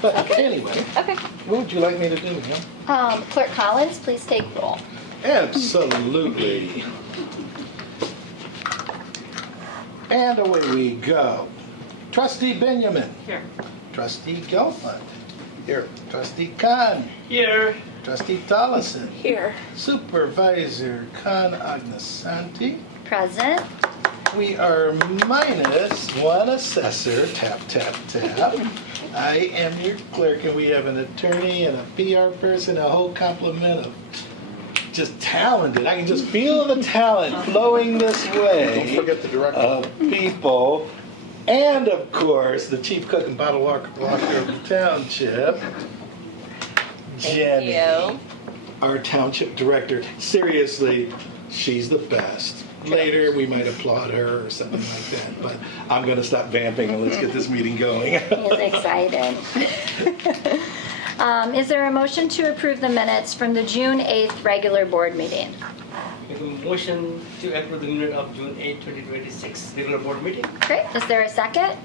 But anyway, Okay. what would you like me to do? Yeah? Clerk Collins, please take roll. Absolutely. And away we go. Trustee Benjamin. Here. Trustee Gelfand. Here. Trustee Khan. Here. Trustee Tollison. Here. Supervisor Khan Agnesanti. Present. We are minus one assessor. Tap, tap, tap. I am your clerk, and we have an attorney and a PR person, a whole complement of just talented. I can just feel the talent flowing this way. Don't forget the director. Of people. And of course, the chief cook and bottle walker of the township, Jenny, our township director. Seriously, she's the best. Later, we might applaud her or something like that, but I'm going to stop vamping and let's get this meeting going. He's excited. Is there a motion to approve the minutes from the June 8th regular board meeting? Make a motion to approve the minute of June 8, 2026 regular board meeting. Great. Is there a second?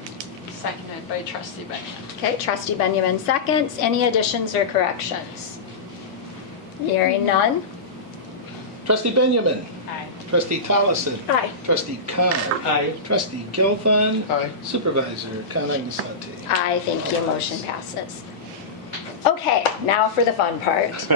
Seconded by Trustee Benjamin. Okay, Trustee Benjamin seconds. Any additions or corrections? Hearing none. Trustee Benjamin. Aye. Trustee Tollison. Aye. Trustee Khan. Aye. Trustee Gelfand. Aye. Supervisor Khan Agnesanti. Aye, thank you. Motion passes. Okay, now for the fun part.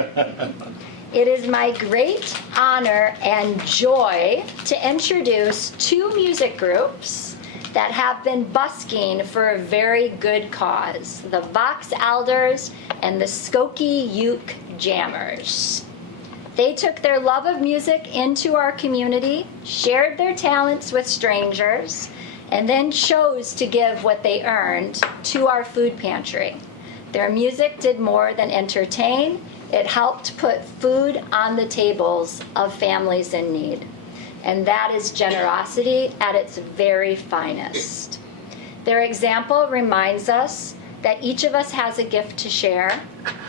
It is my great honor and joy to introduce two music groups that have been busking for a very good cause, the Vox Elders and the Skokie Uke Jammers. They took their love of music into our community, shared their talents with strangers, and then chose to give what they earned to our food pantry. Their music did more than entertain. It helped put food on the tables of families in need. And that is generosity at its very finest. Their example reminds us that each of us has a gift to share.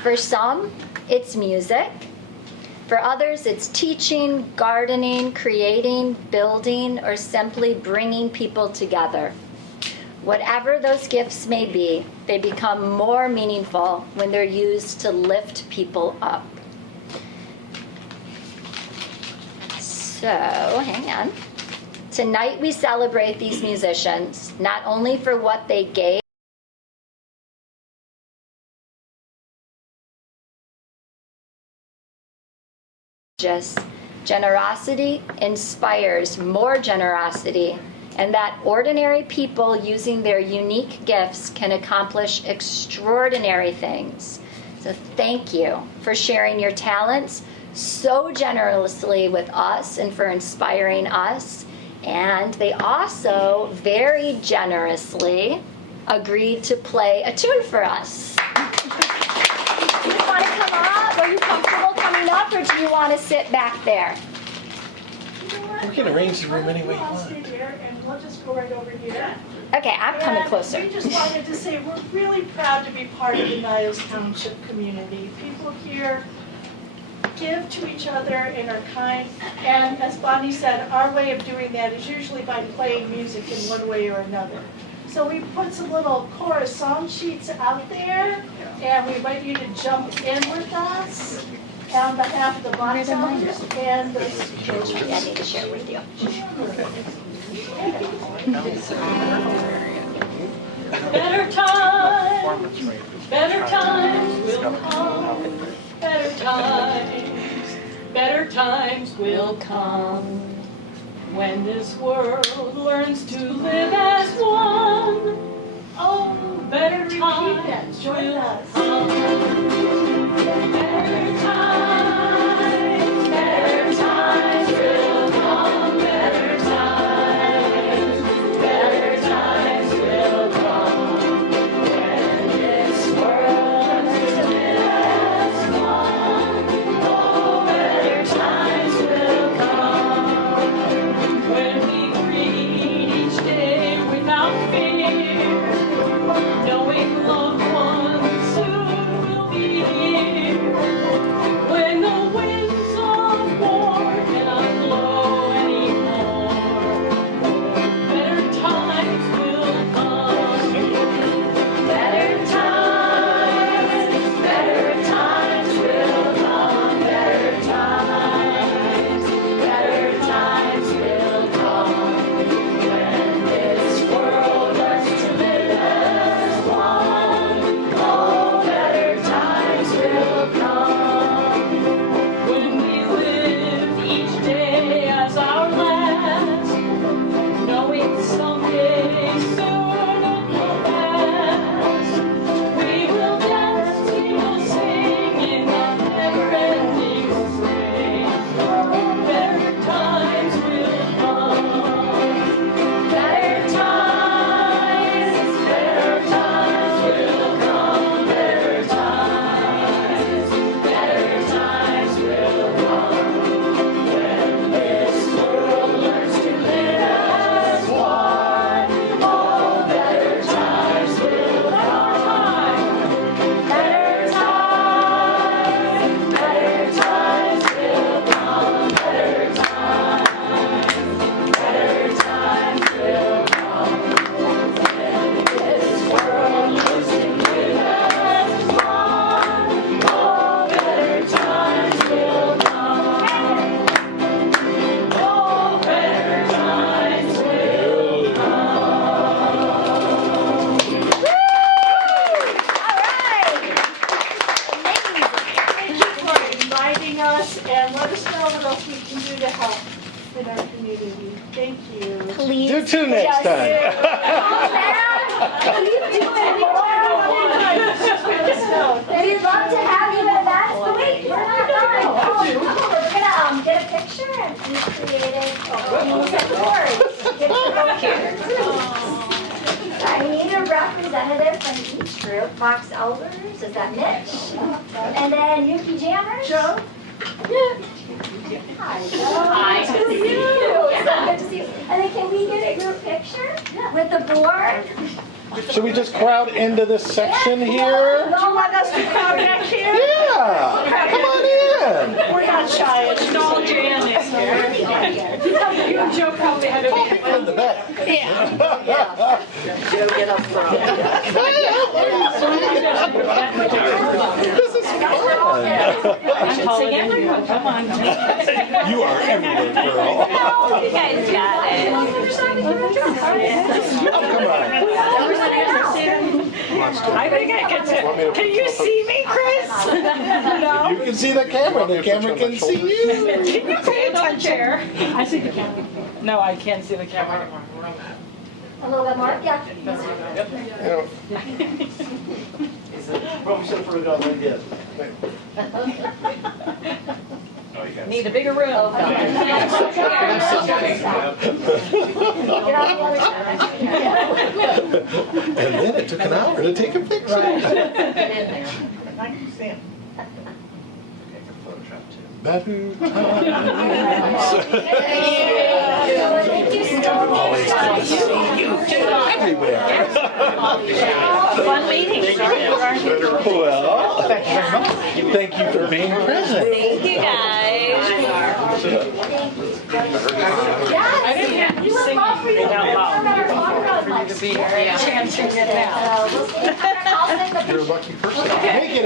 For some, it's music. For others, it's teaching, gardening, creating, building, or simply bringing people together. Whatever those gifts may be, they become more meaningful when they're used to lift people up. So, hang on. Tonight we celebrate these musicians, not only for what they gave, just generosity inspires more generosity, and that ordinary people using their unique gifts can accomplish extraordinary things. So thank you for sharing your talents so generously with us and for inspiring us. And they also very generously agreed to play a tune for us. Do you want to come up? Are you comfortable coming up, or do you want to sit back there? We can arrange the room any way you I'll want. stay there, and we'll just go right over here. Okay, I'm coming And closer. We just wanted to say we're really proud to be part of the Niles Township community. People here give to each other and are kind. And as Bonnie said, our way of doing that is usually by playing music in one way or another. So we put some little chorus song sheets out there, and we invite you to jump in with us on behalf of the Vox Elders and the I need to share it with you. better times will come, better times will come, when this world learns to live as one. Oh, better times will come, better times will come, better times will come, when this world learns to live as one. Oh, better times will come, when we greet each day without fear, knowing loved ones soon will be please. Do two next just time. calm down. Keep doing more. We'd love to have you at that. Wait, we're not done. We're gonna get a picture and we created some boards. Get to go here. I need a representative from each group. Fox Elders, is that Mitch? And then Yuki Jammers. Joe. Hi, Joe. Hi. Good to see you. So good to see you. And then can we get a group picture with the board? Should we just crowd into this section here? Do you want us to crowd back here? Yeah, come on in. We're not shy. It's All Jan is here. You and Joe probably had a People in the back. Joe, get up front. This is fun. Come on. You are everywhere, girl. You guys got it. Oh, come on. I think I can see. Can you see me, Chris? No. You can see the camera can see you. Can you pay attention? I see the camera. No, I can't see the camera. A little bit more? Yeah. Probably should have put it on like this. Need a bigger room. Get on the other side. And then it took an hour to take a picture. Babu times. Thank you so Always good to much. see you everywhere. Fun meeting. Well, thank you for being present. Thank you, guys. I didn't have you singing out loud. Chanting it now. You're a lucky person. Make it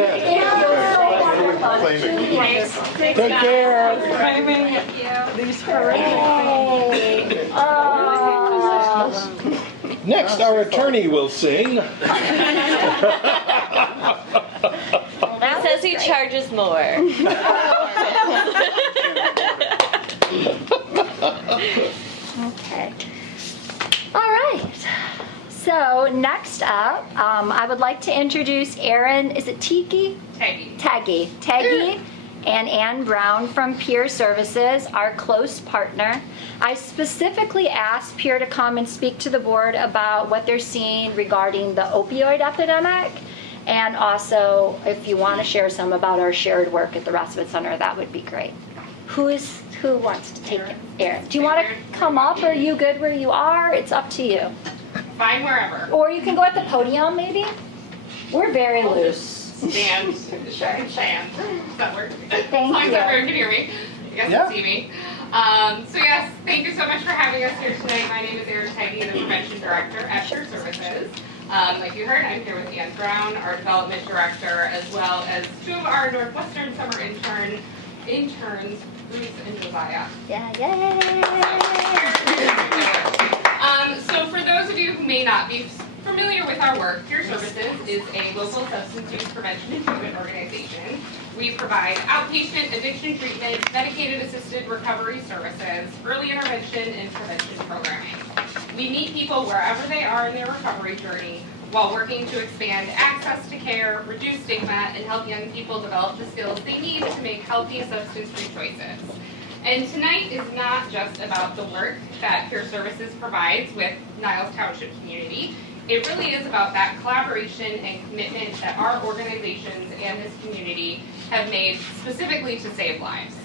Take care. Framing these horrific things. Next, our attorney will sing. It says he charges more. Okay. All right. So next up, I would like to introduce Erin, is it Tiki? Taggy. And Ann Brown from Peer Services, our close partner. I specifically asked Peer to come and speak to the board about what they're seeing regarding the opioid epidemic, and also if you want to share some about our shared work at the Respite Center, that would be great. Who wants to take it? Erin. Do you want to come up, or are you good where you are? It's up to you. Fine wherever. Or you can go at the podium, maybe. We're very loose. Stand. Stand. That works. Thank As long as you. everyone can hear me. You guys Yeah. can see me. So yes, thank you so much for having us here tonight. My name is Erin Taggy, the Prevention Director at Peer Services. Like you heard, I'm here with Ann Brown, our Development Director, as well as two of our Northwestern summer interns, Bruce and Josiah. Yeah, So for those of you who may not be familiar with our work, Peer Services is a local substance use prevention and treatment organization. We provide outpatient addiction treatment, medicated-assisted recovery services, early intervention, and prevention programming. We meet people wherever they are in their recovery journey while working to expand access to care, reduce stigma, and help young people develop the skills they need to make healthy substance-free choices. And tonight is not just about the work that Peer Services provides with Niles Township community. It really is about that collaboration and commitment that our organizations and this community have made specifically to save lives.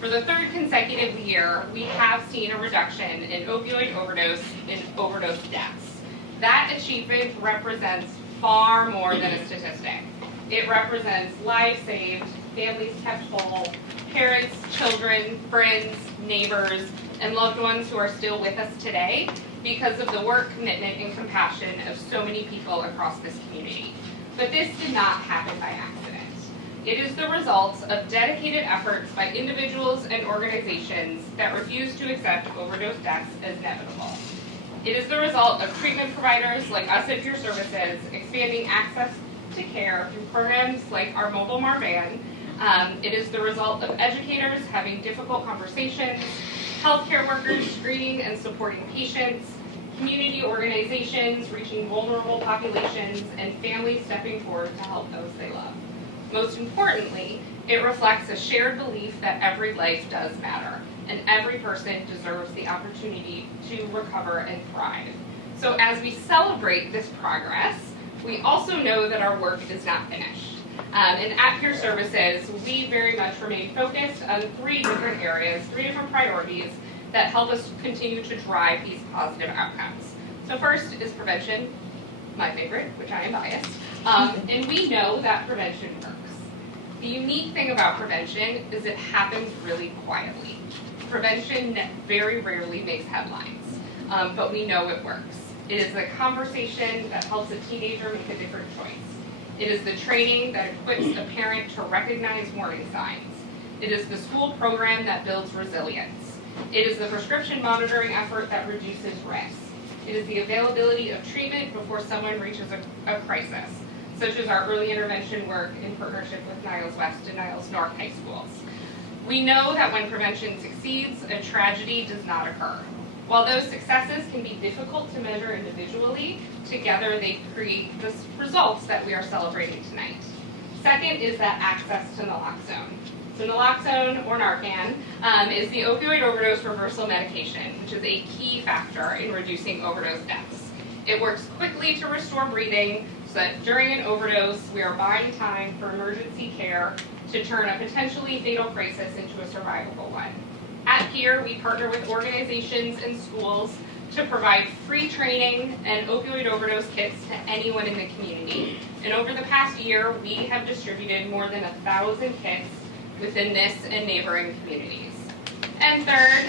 For the third consecutive year, we have seen a reduction in opioid overdose and overdose deaths. That achievement represents far more than a statistic. It represents lives saved, families kept whole, parents, children, friends, neighbors, and loved ones who are still with us today because of the work, commitment, and compassion of so many people across this community. But this did not happen by accident. It is the result of dedicated efforts by individuals and organizations that refuse to accept overdose deaths as inevitable. It is the result of treatment providers like us at Peer Services expanding access to care through programs like our mobile MAR van. It is the result of educators having difficult conversations, healthcare workers screening and supporting patients, community organizations reaching vulnerable populations, and families stepping forward to help those they love. Most importantly, it reflects a shared belief that every life does matter, and every person deserves the opportunity to recover and thrive. So as we celebrate this progress, we also know that our work is not finished. And at Peer Services, we very much remain focused on 3 different areas, 3 different priorities that help us continue to drive these positive outcomes. So first is prevention, my favorite, which I am biased. And we know that prevention works. The unique thing about prevention is it happens really quietly. Prevention very rarely makes headlines, but we know it works. It is the conversation that helps a teenager make a different choice. It is the training that equips a parent to recognize warning signs. It is the school program that builds resilience. It is the prescription monitoring effort that reduces risk. It is the availability of treatment before someone reaches a crisis, such as our early intervention work in partnership with Niles West and Niles North High Schools. We know that when prevention succeeds, a tragedy does not occur. While those successes can be difficult to measure individually, together they create the results that we are celebrating tonight. Second is that access to naloxone. So naloxone, or Narcan, is the opioid overdose reversal medication, which is a key factor in reducing overdose deaths. It works quickly to restore breathing so that during an overdose, we are buying time for emergency care to turn a potentially fatal crisis into a survivable one. At Peer, we partner with organizations and schools to provide free training and opioid overdose kits to anyone in the community. And over the past year, we have distributed more than 1,000 kits within this and neighboring communities. And third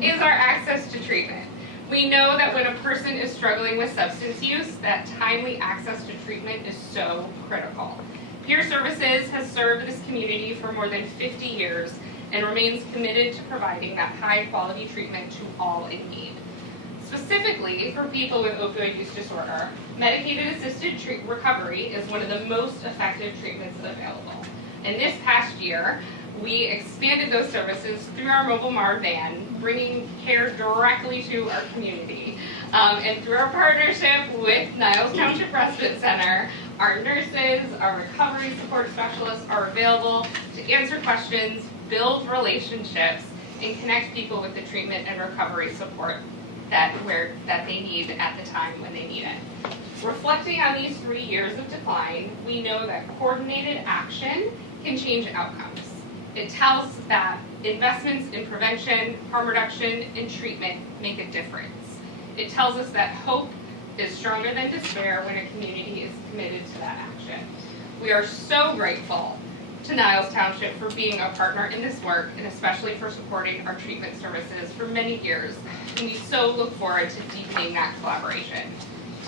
is our access to treatment. We know that when a person is struggling with substance use, that timely access to treatment is so critical. Peer Services has served this community for more than 50 years and remains committed to providing that high-quality treatment to all in need. Specifically, for people with opioid use disorder, medicated-assisted recovery is one of the most effective treatments available. And this past year, we expanded those services through our mobile MAR van, bringing care directly to our community. And through our partnership with Niles Township Respite Center, our nurses, our recovery support specialists are available to answer questions, build relationships, and connect people with the treatment and recovery support that they need at the time when they need it. Reflecting on these 3 years of decline, we know that coordinated action can change outcomes. It tells that investments in prevention, harm reduction, and treatment make a difference. It tells us that hope is stronger than despair when a community is committed to that action. We are so grateful to Niles Township for being a partner in this work, and especially for supporting our treatment services for many years. And we so look forward to deepening that collaboration.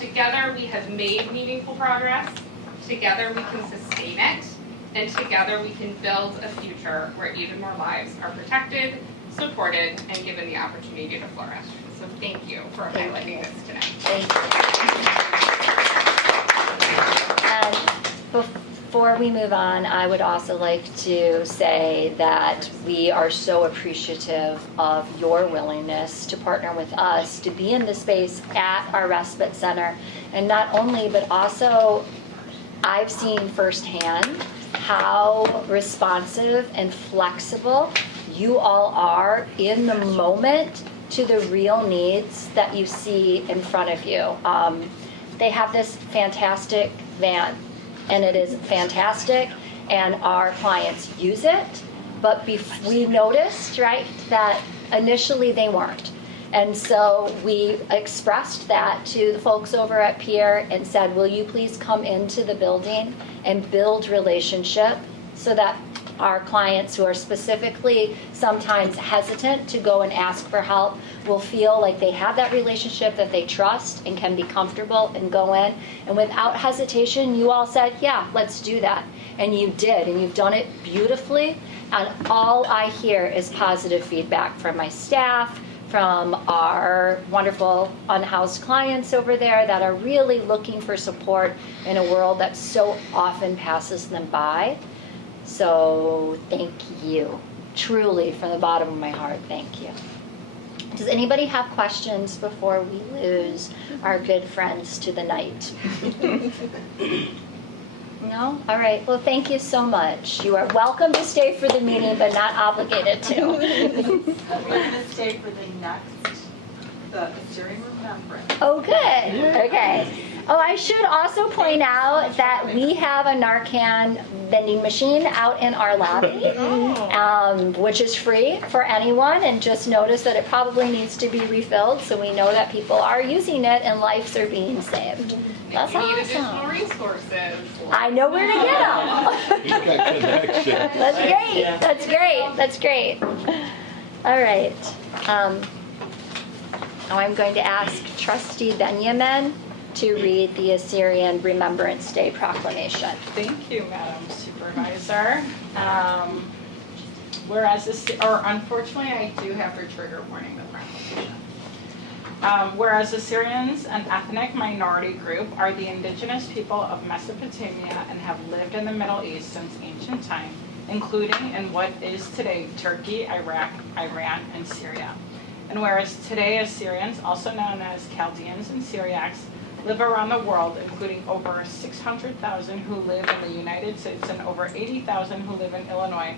Together we have made meaningful progress, together we can sustain it, and together we can build a future where even more lives are protected, supported, and given the opportunity to flourish. So thank you for highlighting this tonight. Thank you. And before we move on, I would also like to say that we are so appreciative of your willingness to partner with us to be in the space at our respite center. And not only, but also I've seen firsthand how responsive and flexible you all are in the moment to the real needs that you see in front of you. They have this fantastic van, and it is fantastic, and our clients use it, but we noticed, right, that initially they weren't. And so we expressed that to the folks over at Peer and said, will you please come into the building and build relationship so that our clients who are specifically sometimes hesitant to go and ask for help will feel like they have that relationship that they trust and can be comfortable and go in. And without hesitation, you all said, yeah, let's do that. And you did, and you've done it beautifully. And all I hear is positive feedback from my staff, from our wonderful unhoused clients over there that are really looking for support in a world that so often passes them by. So thank you. Truly, from the bottom of my heart, thank you. Does anybody have questions before we lose our good friends to the night? No? All right. Well, thank you so much. You are welcome to stay for the meeting, but not obligated to. We're going to stay for the Assyrian Remembrance. Oh, good. Okay. Oh, I should also point out that we have a Narcan vending machine out in our lobby, which is free for anyone. And just notice that it probably needs to be refilled, so we know that people are using it and lives are being saved. That's If you need additional awesome. resources. I know where to get them. He's got connections. That's great. That's great. That's great. All right. Now I'm going to ask Trustee Benjamin to read the Assyrian Remembrance Day proclamation. Thank you, Madam Supervisor. Unfortunately, I do have to trigger warning the proclamation. Whereas Assyrians, an ethnic minority group, are the indigenous people of Mesopotamia and have lived in the Middle East since ancient time, including in what is today Turkey, Iraq, Iran, and Syria. And whereas today Assyrians, also known as Chaldeans and Syriacs, live around the world, including over 600,000 who live in the United States and over 80,000 who live in Illinois.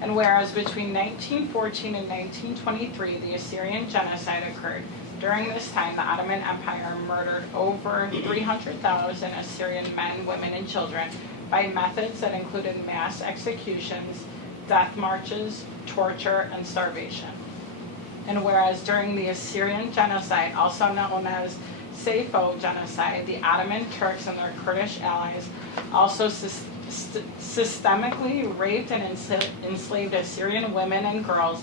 And whereas between 1914 and 1923, the Assyrian genocide occurred. During this time, the Ottoman Empire murdered over 300,000 Assyrian men, women, and children by methods that included mass executions, death marches, torture, and starvation. And whereas during the Assyrian genocide, also known as Saipho genocide, the Ottoman Turks and their Kurdish allies also systemically raped and enslaved Assyrian women and girls,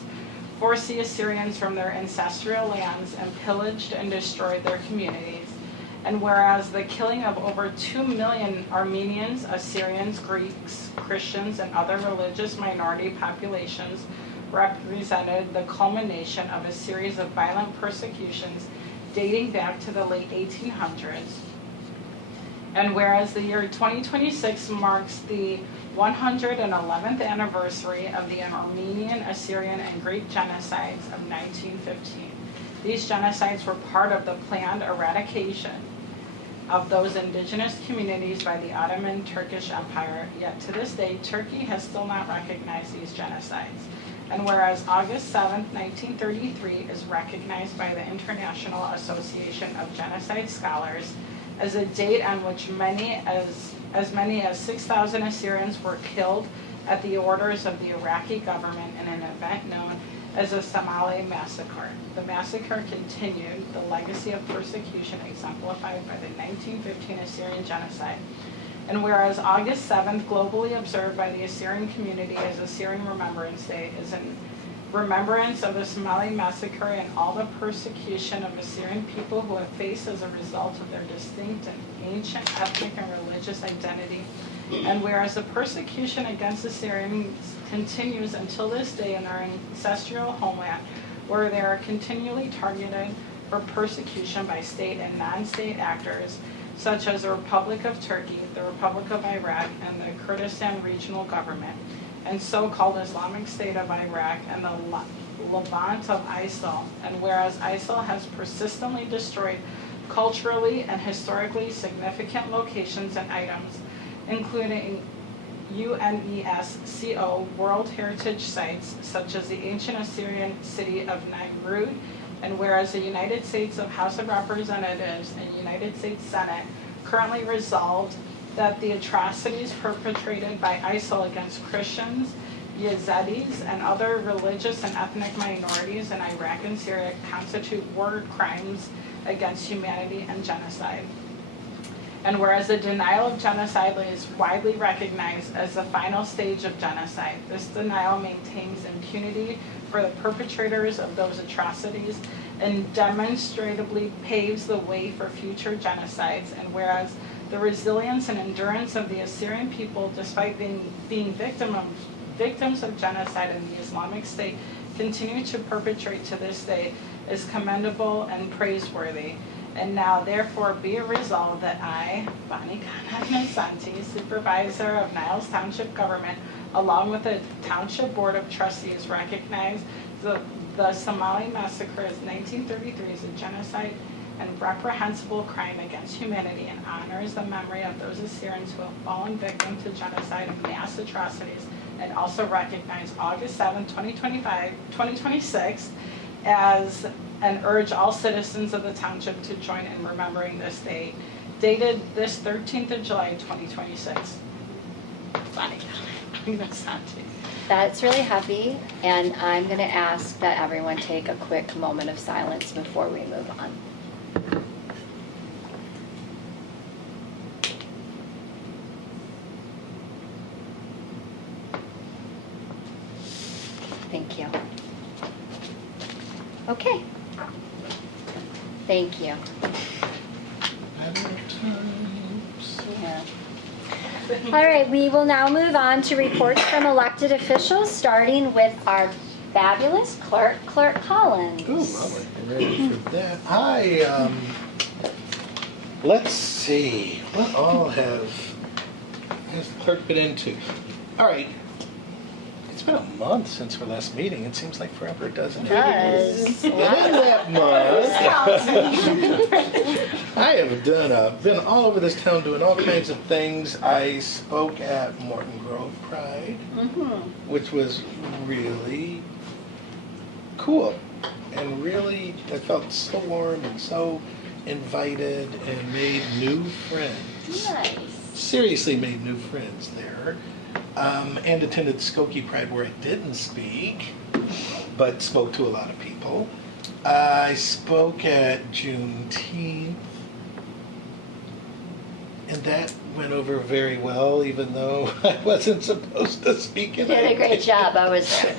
forced the Assyrians from their ancestral lands, and pillaged and destroyed their communities. And whereas the killing of over 2 million Armenians, Assyrians, Greeks, Christians, and other religious minority populations represented the culmination of a series of violent persecutions dating back to the late 1800s. And whereas the year 2026 marks the 111th anniversary of the Armenian, Assyrian, and Greek genocides of 1915. These genocides were part of the planned eradication of those indigenous communities by the Ottoman Turkish Empire, yet to this day, Turkey has still not recognized these genocides. And whereas August 7, 1933 is recognized by the International Association of Genocide Scholars as a date on which as many as 6,000 Assyrians were killed at the orders of the Iraqi government in an event known as the Somali Massacre. The massacre continued the legacy of persecution exemplified by the 1915 Assyrian genocide. And whereas August 7th, globally observed by the Assyrian community as Assyrian Remembrance Day, is in remembrance of the Somali Massacre and all the persecution of Assyrian people who have faced as a result of their distinct and ancient ethnic and religious identity. And whereas the persecution against Assyrians continues until this day in their ancestral homeland, where they are continually targeted for persecution by state and non-state actors, such as the Republic of Turkey, the Republic of Iraq, and the Kurdistan Regional Government, and so-called Islamic State of Iraq, and the Levant of ISIL. And whereas ISIL has persistently destroyed culturally and historically significant locations and items, including UNESCO World Heritage Sites, such as the ancient Assyrian city of Nagrud. And whereas the United States House of Representatives and United States Senate currently resolved that the atrocities perpetrated by ISIL against Christians, Yazidis, and other religious and ethnic minorities in Iraq and Syria constitute war crimes against humanity and genocide. And whereas the denial of genocide is widely recognized as the final stage of genocide, this denial maintains impunity for the perpetrators of those atrocities and demonstrably paves the way for future genocides. And whereas the resilience and endurance of the Assyrian people, despite being victims of genocide in the Islamic State, continue to perpetrate to this day, is commendable and praiseworthy. And now, therefore, be it resolved that I, Bonnie Conrad-Santi, Supervisor of Niles Township Government, along with the Township Board of Trustees, recognize the the Somali massacres 1933 is a genocide and reprehensible crime against humanity and honors the memory of those Assyrians who have fallen victim to genocide and mass atrocities, and also recognize August 7, 2026 as and urge all citizens of the township to join in remembering this day, dated this 13th of July, 2026. Funny. That's not too. That's really happy, and I'm going to ask that everyone take a quick moment of silence before we move on. Thank you. Okay. Thank you. Yeah. All right, we will now move on to reports from elected officials, starting with our fabulous clerk, Clerk Collins. Ooh, well, we're ready for that. Let's see, what all has the clerk been into? All right, it's been a month since our last meeting. It seems like forever, doesn't it? It does. In that month, I have been all over this town doing all kinds of things. I spoke at Morton Grove Pride, which was really cool. And really, I felt so warm and so invited and made new friends. Nice. Seriously made new friends there. And attended Skokie Pride where I didn't speak, but spoke to a lot of people. I spoke at Juneteenth, and that went over very well, even though I wasn't supposed to speak You in did a great job. I was there.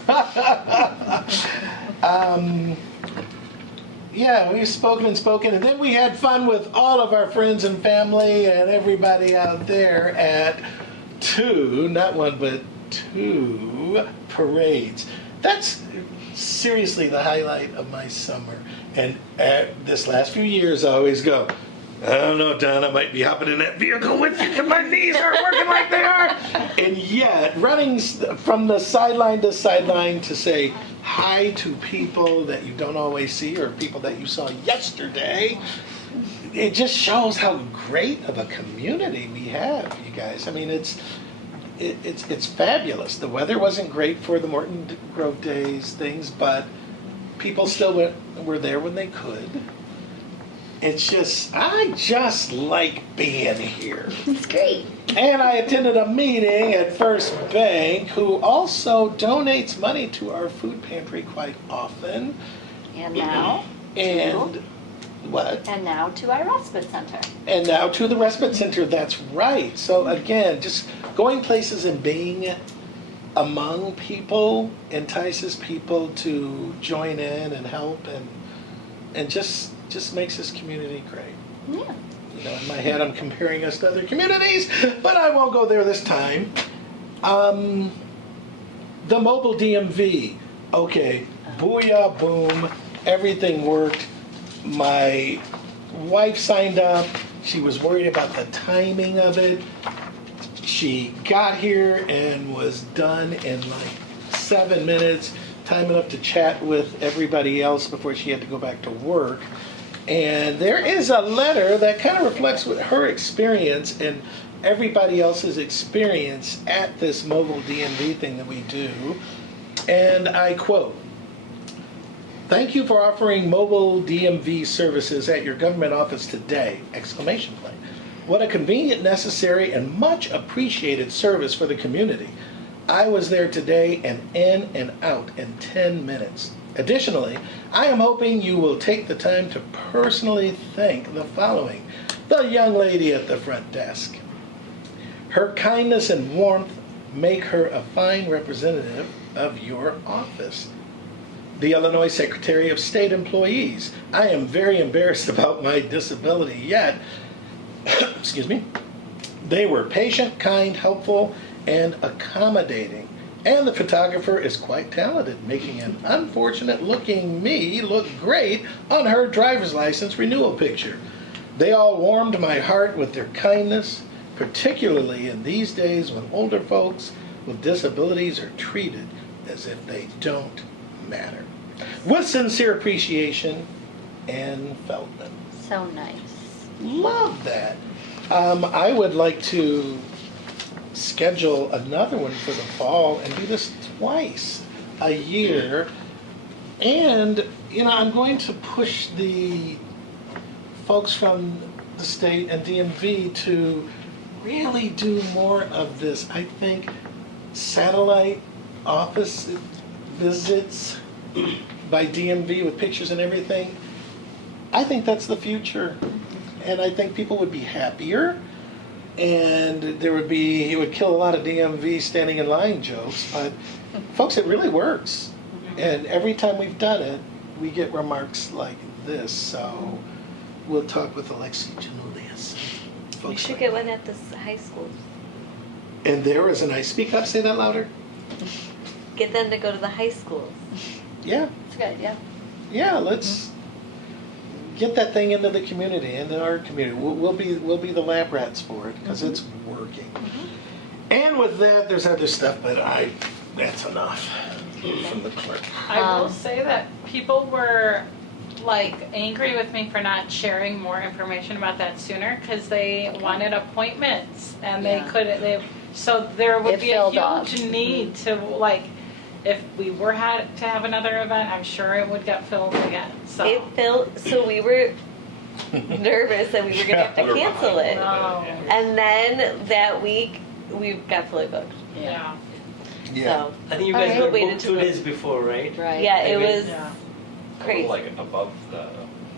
Yeah, we've spoken, and then we had fun with all of our friends and family and everybody out there at not one, but two parades. That's seriously the highlight of my summer. And this last few years, I always go, I don't know, Don, I might be hopping in that vehicle with you because my knees aren't working like they are. And yet, running from the sideline to sideline to say hi to people that you don't always see or people that you saw yesterday, it just shows how great of a community we have, you guys. I mean, it's fabulous. The weather wasn't great for the Morton Grove Days things, but people still were there when they could. I just like being here. It's great. And I attended a meeting at First Bank, who also donates money to our food pantry quite often. And now? And what? And now to our respite center. And now to the respite center, that's right. So again, just going places and being among people entices people to join in and help and just makes this community great. Yeah. You know, in my head I'm comparing us to other communities, but I won't go there this time. The mobile DMV. Okay, booyah, boom, everything worked. My wife signed up. She was worried about the timing of it. She got here and was done in like 7 minutes, time enough to chat with everybody else before she had to go back to work. And there is a letter that kind of reflects what her experience and everybody else's experience at this mobile DMV thing that we do. And I quote, "Thank you for offering mobile DMV services at your government office today!" Exclamation point. What a convenient, necessary, and much appreciated service for the community. I was there today and in and out in 10 minutes. Additionally, I am hoping you will take the time to personally thank the following. The young lady at the front desk. Her kindness and warmth make her a fine representative of your office. The Illinois Secretary of State employees. I am very embarrassed about my disability, yet, excuse me, they were patient, kind, helpful, and accommodating. And the photographer is quite talented, making an unfortunate-looking me look great on her driver's license renewal picture. They all warmed my heart with their kindness, particularly in these days when older folks with disabilities are treated as if they don't matter. With sincere appreciation, Ann Feldman. So nice. Love that. I would like to schedule another one for the fall and do this twice a year. And, I'm going to push the folks from the state and DMV to really do more of this. I think satellite office visits by DMV with pictures and everything, I think that's the future. And I think people would be happier, and it would kill a lot of DMV standing in line jokes, but folks, it really works. And every time we've done it, we get remarks like this. So we'll talk with Alexi Janulius. We should get one at the high schools. And there is an speak up, say that louder. Get them to go to the high schools. Yeah. It's good, yeah. Yeah, let's get that thing into the community, into our community. We'll be the lab rats for it because it's working. And with that, there's other stuff, but that's enough from the clerk. I will say that people were angry with me for not sharing more information about that sooner because they wanted appointments and they couldn't. So there would It be a filled huge up. need to if we were to have another event, I'm sure it would get filled again. So It filled, so we were nervous that we were gonna have to cancel it. No. And then that week, we got fully booked. Yeah. So, I think you All guys right. were Waited booked till 2 the- days before, right? Right. yeah, it was Yeah. crazy. Above the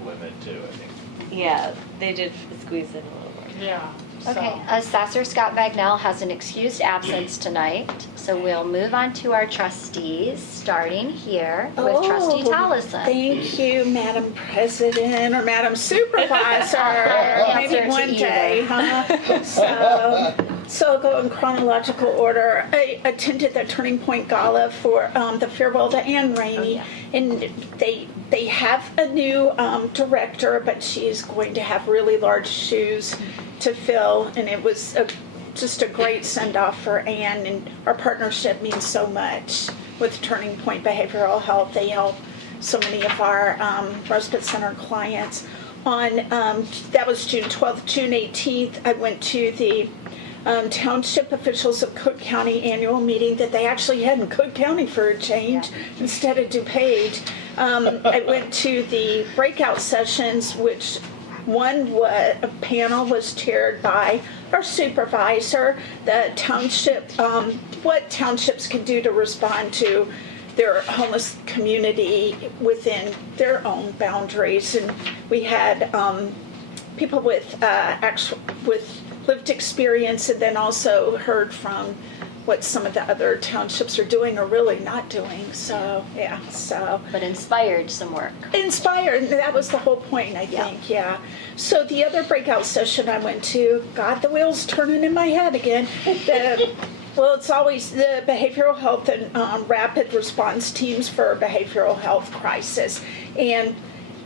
limit too, I think. Yeah, they did squeeze in a little more. Yeah. Okay, Assessor Scott Bagnell has an excused absence tonight, so we'll move on to our trustees, starting here with Trustee Tollison. Thank you, Madam President or Madam Supervisor. Answer Maybe to one either. day, huh? So I'll go in chronological order. I attended the Turning Point Gala for the farewell to Anne Rainey, and they have a new director, but she is going to have really large shoes to fill, and it was just a great send-off for Anne, and our partnership means so much with Turning Point Behavioral Health. They help so many of our respite center clients. That was June 12th. June 18th, I went to the Township Officials of Cook County annual meeting that they actually had in Cook County for a change instead of DuPage. I went to the breakout sessions, which a panel was chaired by our supervisor, the township, what townships can do to respond to their homeless community within their own boundaries. And we had people with lived experience, and then also heard from what some of the other townships are doing or really not doing. So, But inspired some work. Inspired, that was the whole point, I think, yeah. So the other breakout session I went to, God, the wheel's turning in my head again. It's always the behavioral health and rapid response teams for behavioral health crisis. And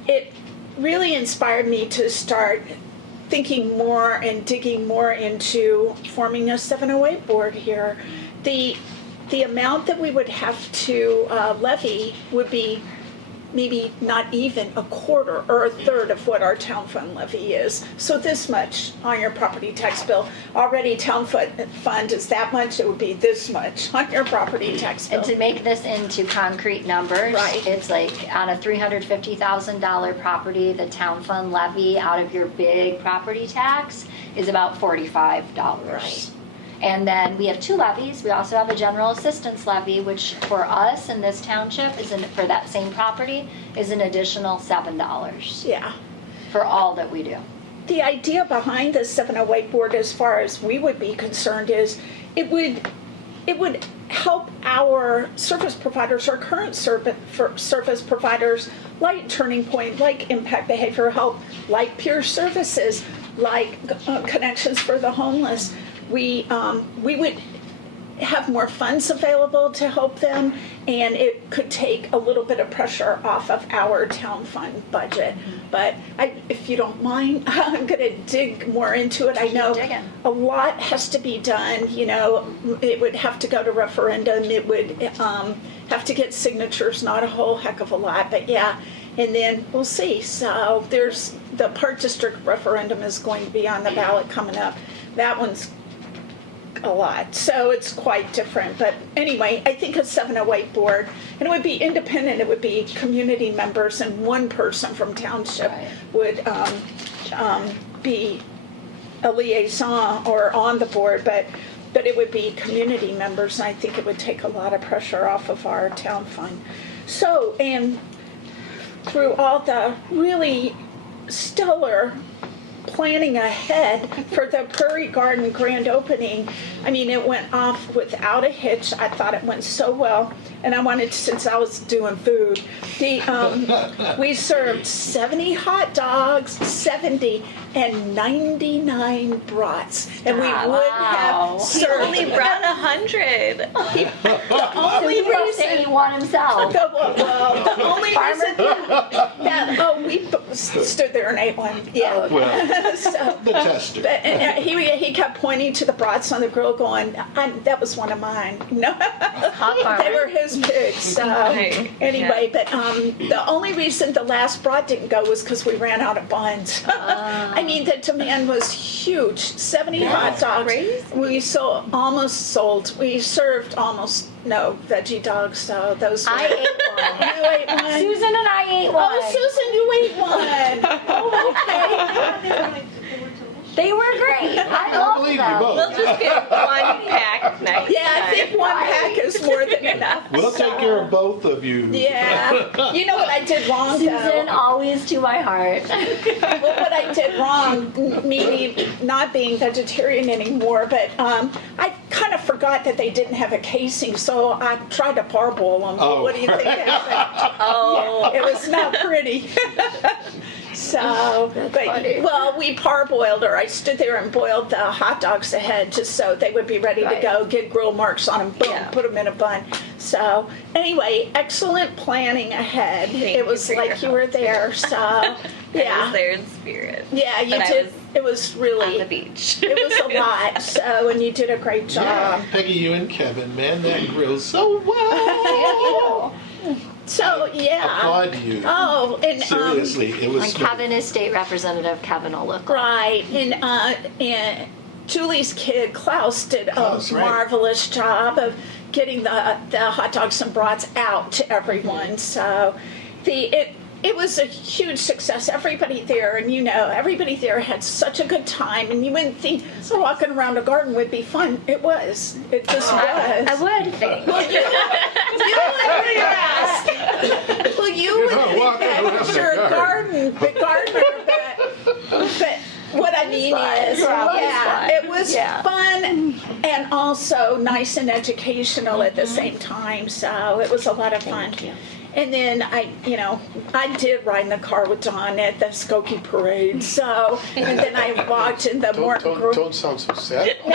it really inspired me to start thinking more and digging more into forming a 708 board here. The amount that we would have to levy would be maybe not even a quarter or a third of what our town fund levy is. So this much on your property tax bill. Already town fund is that much, it would be this much on your property tax bill. And to make this into concrete numbers, Right. it's like on a $350,000 property, the town fund levy out of your big property tax is about $45. Right. And then we have two levies. We also have a general assistance levy, which for us in this township for that same property is an additional $7 Yeah. for all that we do. The idea behind the 708 board, as far as we would be concerned, is it would help our service providers, our current service providers, like Turning Point, like Impact Behavioral Health, like Peer Services, like Connections for the Homeless. We would have more funds available to help them, and it could take a little bit of pressure off of our town fund budget. But if you don't mind, I'm going to dig more into it. I know digging. a lot has to be done. You know, it would have to go to referendum. It would have to get signatures, not a whole heck of a lot, but yeah. And then we'll see. So there's the Park District referendum is going to be on the ballot coming up. That one's a lot. So it's quite different. But anyway, I think a 708 board, and it would be independent. It would be community members, and one person from township would be a liaison or on the board, but it would be community members, and I think it would take a lot of pressure off of our town fund. So, and through all the really stellar planning ahead for the Prairie Garden grand opening, I mean, it went off without a hitch. I thought it went so well, and I wanted, since I was doing food, we served 70 hot dogs, 70, and 99 brats, and we would have He served. only brought 100. The only He wants to eat one himself. the only reason that we stood there and ate one. Yeah. Well, So, the tester. but he kept pointing to the brats on the grill, going, "That was one of mine." No, they were his pigs. So Right. anyway, but the only reason the last brat didn't go was because we ran out of buns. I mean, the demand was huge. 70 hot dogs. We almost sold. We served almost no veggie dogs. So those. I ate one. You ate one. Susan and I ate one. Oh, Susan, you ate one. Oh, okay. They were great. I I love believe you them. both. We'll just get one pack next Yeah, I time. think one pack is more than enough. We'll So, take care of both of you. Yeah. You know what I did wrong, Susan, though? always to my heart. Well, what I did wrong, me not being vegetarian anymore, but I kind of forgot that they didn't have a casing, so I tried to parboil them. Oh. What do you think happened? Oh, It was not pretty. So, but, well, we parboiled, or I stood there and boiled the hot dogs ahead just so they would be ready to Right. go, get grill marks on them, boom, Yeah. put them in a bun. So, anyway, excellent planning ahead. Thank It you was for your like you were there, so, I was yeah. there in spirit. Yeah, you But I did. was It was on really, the beach. it was a lot, so, and you did a great job. Yeah, Peggy, you and Kevin, man, that grill so well. So, yeah. Applaud you. Oh, and, Seriously, it was And smooth. Kevin is state representative. Kevin will look like. right, and Julie's kid, Klaus, did a Klaus, right. marvelous job of getting the hot dogs and brats out to everyone. So it was a huge success. Everybody there, and everybody there had such a good time. And you wouldn't think walking around a garden would be fun. It was. It just was. I would think. Well, you would not think walking that around because the you're a garden. gardener, but what I mean is, yeah, it was fun and also nice and educational at the same time. So it was a lot of fun. Thank you. And then I did ride in the car with Dawn at the Skokie Parade. So, and then I walked in the Morton Grove. Don't sound so sad. No,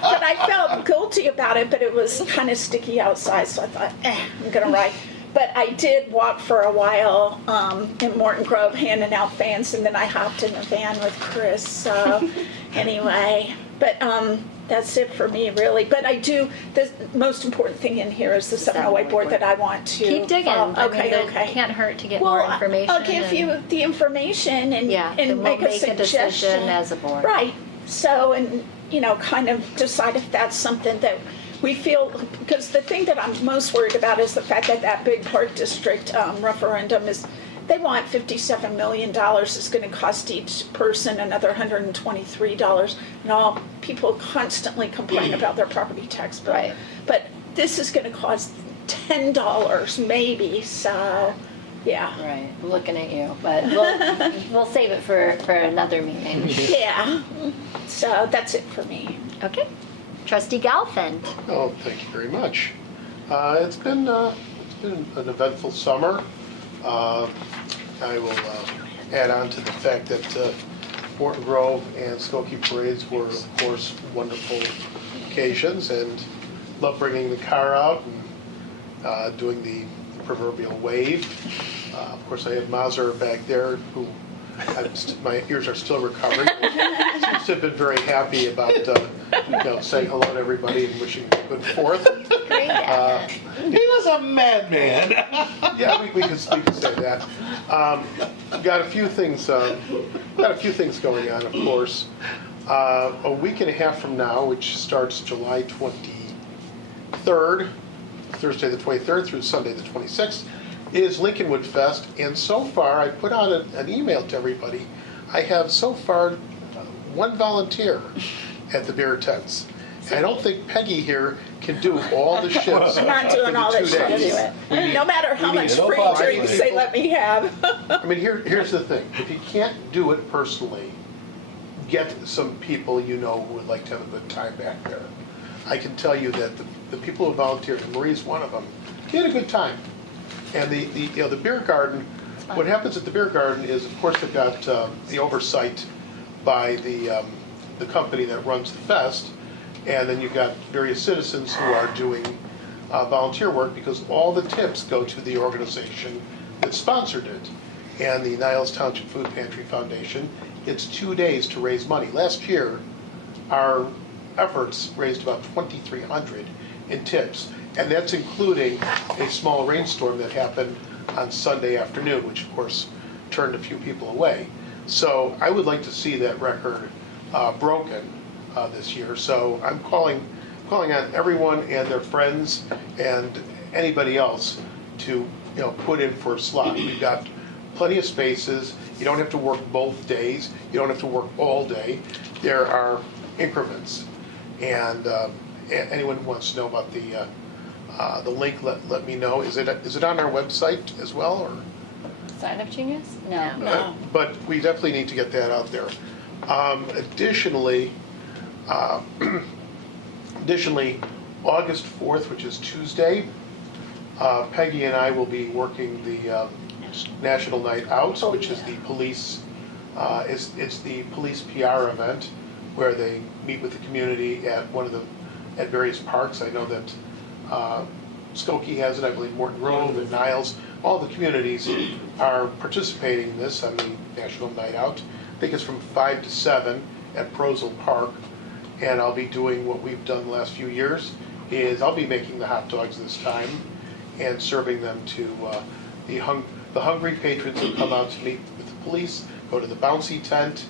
but I felt guilty about it, but it was kind of sticky outside, so I thought, I'm going to ride. But I did walk for a while in Morton Grove handing out fans, and then I hopped in the van with Chris. So anyway, but that's it for me, really. But I do, the most important thing in here is the 708 board that I want to Keep digging. Okay. It can't hurt to get Well, more information. I'll give and- you the information and, Yeah, then and we'll make make a suggestion. decision as a board. Right. So, and, kind of decide if that's something that we feel, because the thing that I'm most worried about is the fact that big Park District referendum is, they want $57 million. It's going to cost each person another $123. And all people constantly complain about their property tax bill. Right. But this is going to cost $10 maybe. So, yeah. Right, I'm looking at you, but we'll save it for another meeting. Yeah. So that's it for me. Okay. Trustee Galfin. Oh, thank you very much. It's been an eventful summer. I will add on to the fact that Morton Grove and Skokie Parades were, of course, wonderful occasions and love bringing the car out and doing the proverbial wave. Of course, I have Mazur back there, who my ears are still recovering. Seems to have been very happy about saying hello to everybody and wishing a good Fourth. He was a madman. Yeah, we can say that. Got a few things. Going on, of course. A week and a half from now, which starts July 23rd, Thursday the 23rd through Sunday the 26th, is Lincolnwood Fest. And so far, I put out an email to everybody. I have so far one volunteer at the beer tents. I don't think Peggy here can do all the shifts. I'm not doing all this shit anyway. No matter how much free drinks they let me have. I mean, here's the thing. If you can't do it personally, get some people you know who would like to have a good time back there. I can tell you that the people who volunteered, and Marie's one of them, they had a good time. And the beer garden, what happens at the beer garden is, of course, they've got the oversight by the company that runs the fest, and then you've got various citizens who are doing volunteer work, because all the tips go to the organization that sponsored it. And the Niles Township Food Pantry Foundation, it's 2 days to raise money. Last year, our efforts raised about $2,300 in tips, and that's including a small rainstorm that happened on Sunday afternoon, which of course turned a few people away. So I would like to see that record broken this year. So I'm calling on everyone and their friends and anybody else to put in for a slot. We've got plenty of spaces. You don't have to work both days. You don't have to work all day. There are increments. And anyone who wants to know about the link, let me know. Is it on our website as well, or? Sign Up Genius? No. But we definitely need to get that out there. Additionally, August 4th, which is Tuesday, Peggy and I will be working the National Night Out, which is the police. It's the police PR event where they meet with the community at at various parks. I know that Skokie has it. I believe Morton Grove and Niles. All the communities are participating in this on the National Night Out. I think it's from 5 to 7 at Prosel Park. And I'll be doing what we've done the last few years, is I'll be making the hot dogs this time and serving them to the hungry patrons who come out to meet with the police, go to the bouncy tent,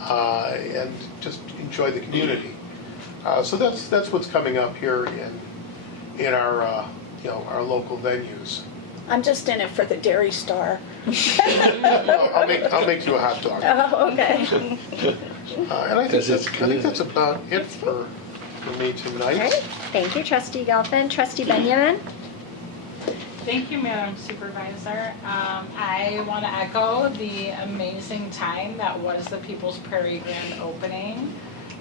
and just enjoy the community. So that's what's coming up here in our our local venues. I'm just in it for the Dairy Star. Well, I'll make you a hot dog. Oh, okay. And I think that's about it for me tonight. Okay. Thank you, Trustee Gelfen. Trustee Benjamin? Thank you, Madam Supervisor. I want to echo the amazing time that was the People's Prairie Grand Opening.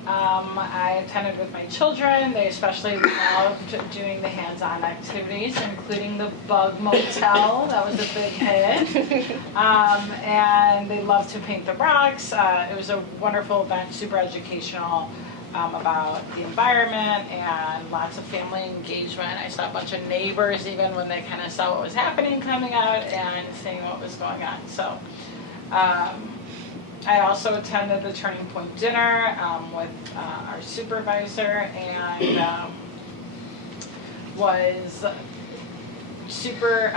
I attended with my children. They especially loved doing the hands-on activities, including the Bug Motel. That was a big hit. And they loved to paint the rocks. It was a wonderful event, super educational about the environment and lots of family engagement. I saw a bunch of neighbors even when they kind of saw what was happening coming out and seeing what was going on. So I also attended the Turning Point dinner with our supervisor and was super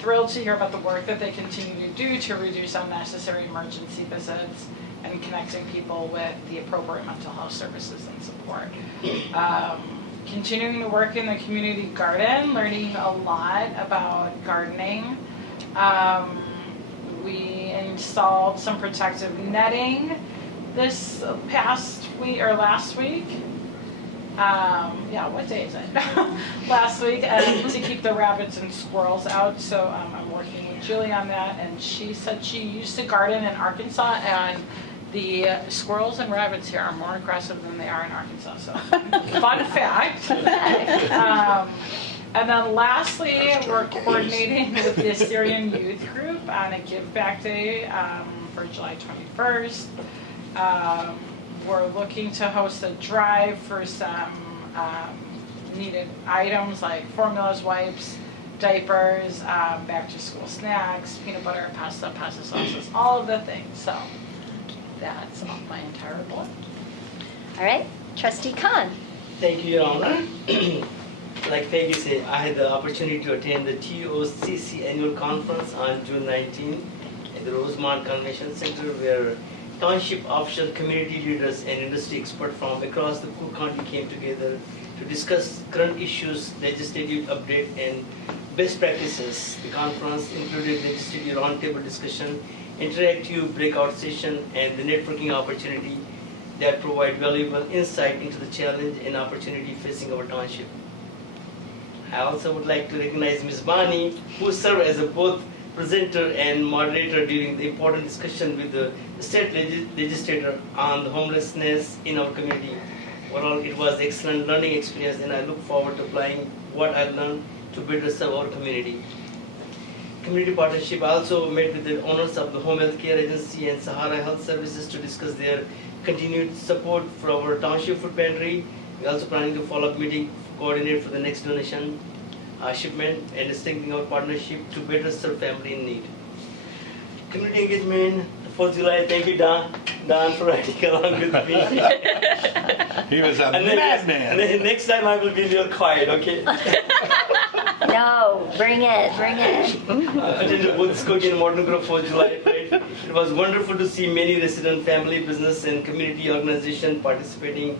thrilled to hear about the work that they continue to do to reduce unnecessary emergency visits and connecting people with the appropriate mental health services and support. Continuing to work in the community garden, learning a lot about gardening. We installed some protective netting this past week or last week. What day is it? Last week, to keep the rabbits and squirrels out. So I'm working with Julie on that, and she said she used to garden in Arkansas, and the squirrels and rabbits here are more aggressive than they are in Arkansas. So, fun fact. And then lastly, we're coordinating with the Assyrian Youth Group on a Give Back Day for July 21st. We're looking to host a drive for some needed items like formulas, wipes, diapers, back to school snacks, peanut butter, pasta sauces, all of the things. So that's my entire board. All right, Trustee Khan. Thank you, Your Honor. Like Peggy said, I had the opportunity to attend the TOCC annual conference on June 19 at the Rosemont Convention Center, where township official, community leaders, and industry experts from across the Cook County came together to discuss current issues, legislative update, and best practices. The conference included legislative roundtable discussion, interactive breakout session, and the networking opportunity that provide valuable insight into the challenge and opportunity facing our township. I also would like to recognize Ms. Bani, who served as a both presenter and moderator during the important discussion with the state legislator on the homelessness in our community. Overall, it was an excellent learning experience, and I look forward to applying what I learned to better serve our community. Community partnership also met with the owners of the Home Health Care Agency and Sahara Health Services to discuss their continued support for our township food pantry. We're also planning to follow up meeting, coordinate for the next donation shipment, and strengthening our partnership to better serve family in need. Community engagement, 4th of July, thank you Don for riding along with me. He was a And madman. then next time I will be real quiet, okay? No, bring it. Attended Woodstock in Morton Grove 4th of July parade. It was wonderful to see many resident, family, business, and community organizations participating.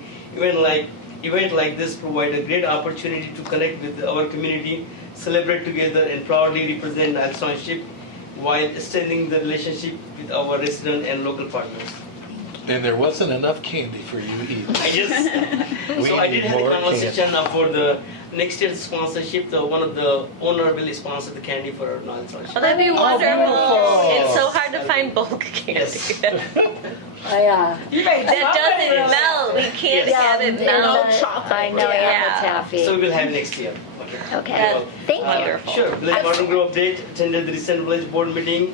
Event like this provide a great opportunity to connect with our community, celebrate together, and proudly represent Niles Township while extending the relationship with our resident and local partners. And there wasn't enough candy for you either. I did have a conversation for the next year's sponsorship. One of the owner will sponsor the candy for our Niles Township. Oh, that'd be wonderful. beautiful. It's so hard to find bulk candy. Yes. That doesn't melt. We can't Yes. have it melt. I know, Yeah. taffy. So we'll have next year. Okay, thank you. Wonderful. Sure. Village Morton Grove update. Attended the recent village board meeting.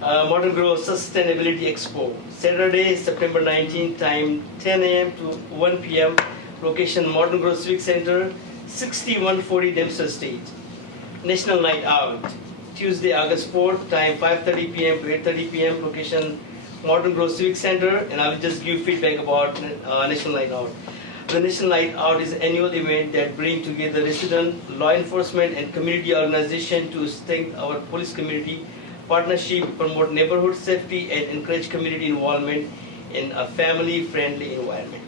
Morton Grove Sustainability Expo. Saturday, September 19, time 10 a.m. to 1 p.m. Location Morton Grove Civic Center, 6140 Dempster Street. National Night Out. Tuesday, August 4th, time 5:30 p.m. to 8:30 p.m. Location Morton Grove Civic Center, and I will just give feedback about National Night Out. The National Night Out is an annual event that brings together resident, law enforcement, and community organizations to strengthen our police community partnership, promote neighborhood safety, and encourage community involvement in a family-friendly environment.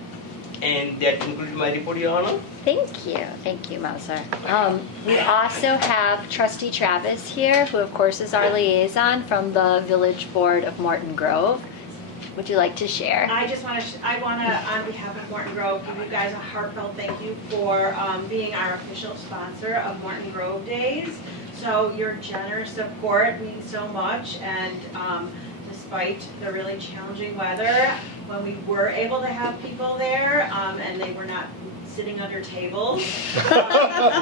And that concludes my report, Your Honor. Thank you, Mauser. We also have Trustee Travis here, who of course is our liaison from the Village Board of Morton Grove. Would you like to share? I want to, on behalf of Morton Grove, give you guys a heartfelt thank you for being our official sponsor of Morton Grove Days. So your generous support means so much, and despite the really challenging weather, when we were able to have people there and they were not sitting under tables,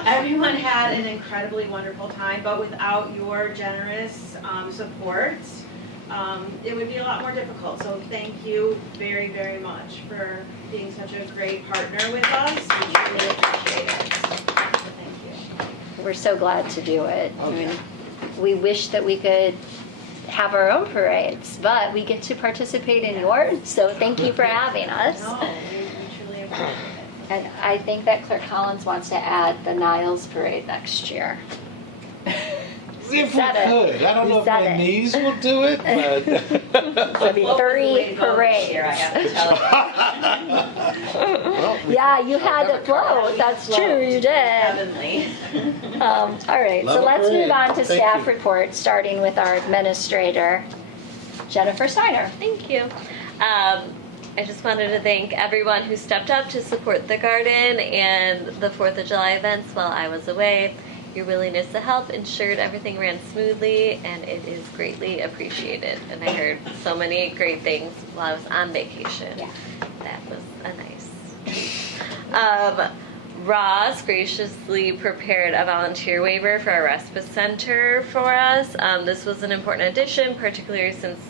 everyone had an incredibly wonderful time, but without your generous support, it would be a lot more difficult. So thank you very, very much for being such a great partner with us. We truly appreciate it. So thank you. We're so glad to do it. I mean, we wish that we could have our own parades, but we get to participate in yours, so thank you for having us. No, we truly appreciate it. And I think that Clerk Collins wants to add the Niles Parade next year. If we could. I don't know if my knees will do it, but. There'll be 3 parades. I have to tell you. Yeah, you had to float. That's true, you did. Heavenly. All right, Love so a let's parade. move on to Thank staff you. reports, starting with our administrator, Jennifer Steiner. Thank you. I just wanted to thank everyone who stepped up to support the garden and the 4th of July events while I was away. Your willingness to help ensured everything ran smoothly, and it is greatly appreciated. And I heard so many great things while I was on vacation. Yeah. That was a nice. Ross graciously prepared a volunteer waiver for our respite center for us. This was an important addition, particularly since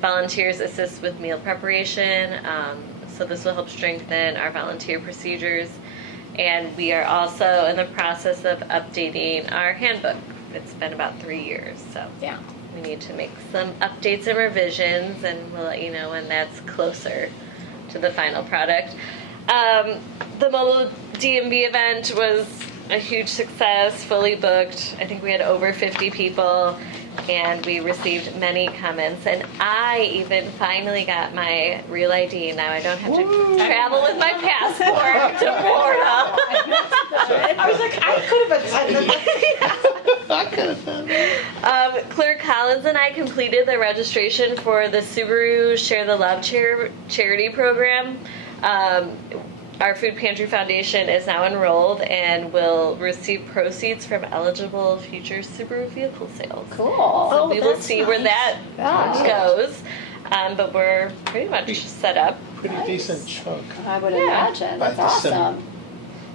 volunteers assist with meal preparation. So this will help strengthen our volunteer procedures And we are also in the process of updating our handbook. It's been about 3 years, so Yeah. we need to make some updates and revisions, and we'll let you know when that's closer to the final product. The mobile DMV event was a huge success, fully booked. I think we had over 50 people, and we received many comments. And I even finally got my real ID. Now I don't have to travel with my passport to Florida. I was like, I could have attended that. I could have done that. Clerk Collins and I completed the registration for the Subaru Share the Love charity program. Our Food Pantry Foundation is now enrolled and will receive proceeds from eligible future Subaru vehicle sales. Cool. So we will that's see where nice. that goes. But we're pretty much set up. Pretty decent chunk. I would Yeah. imagine. That's By December. awesome.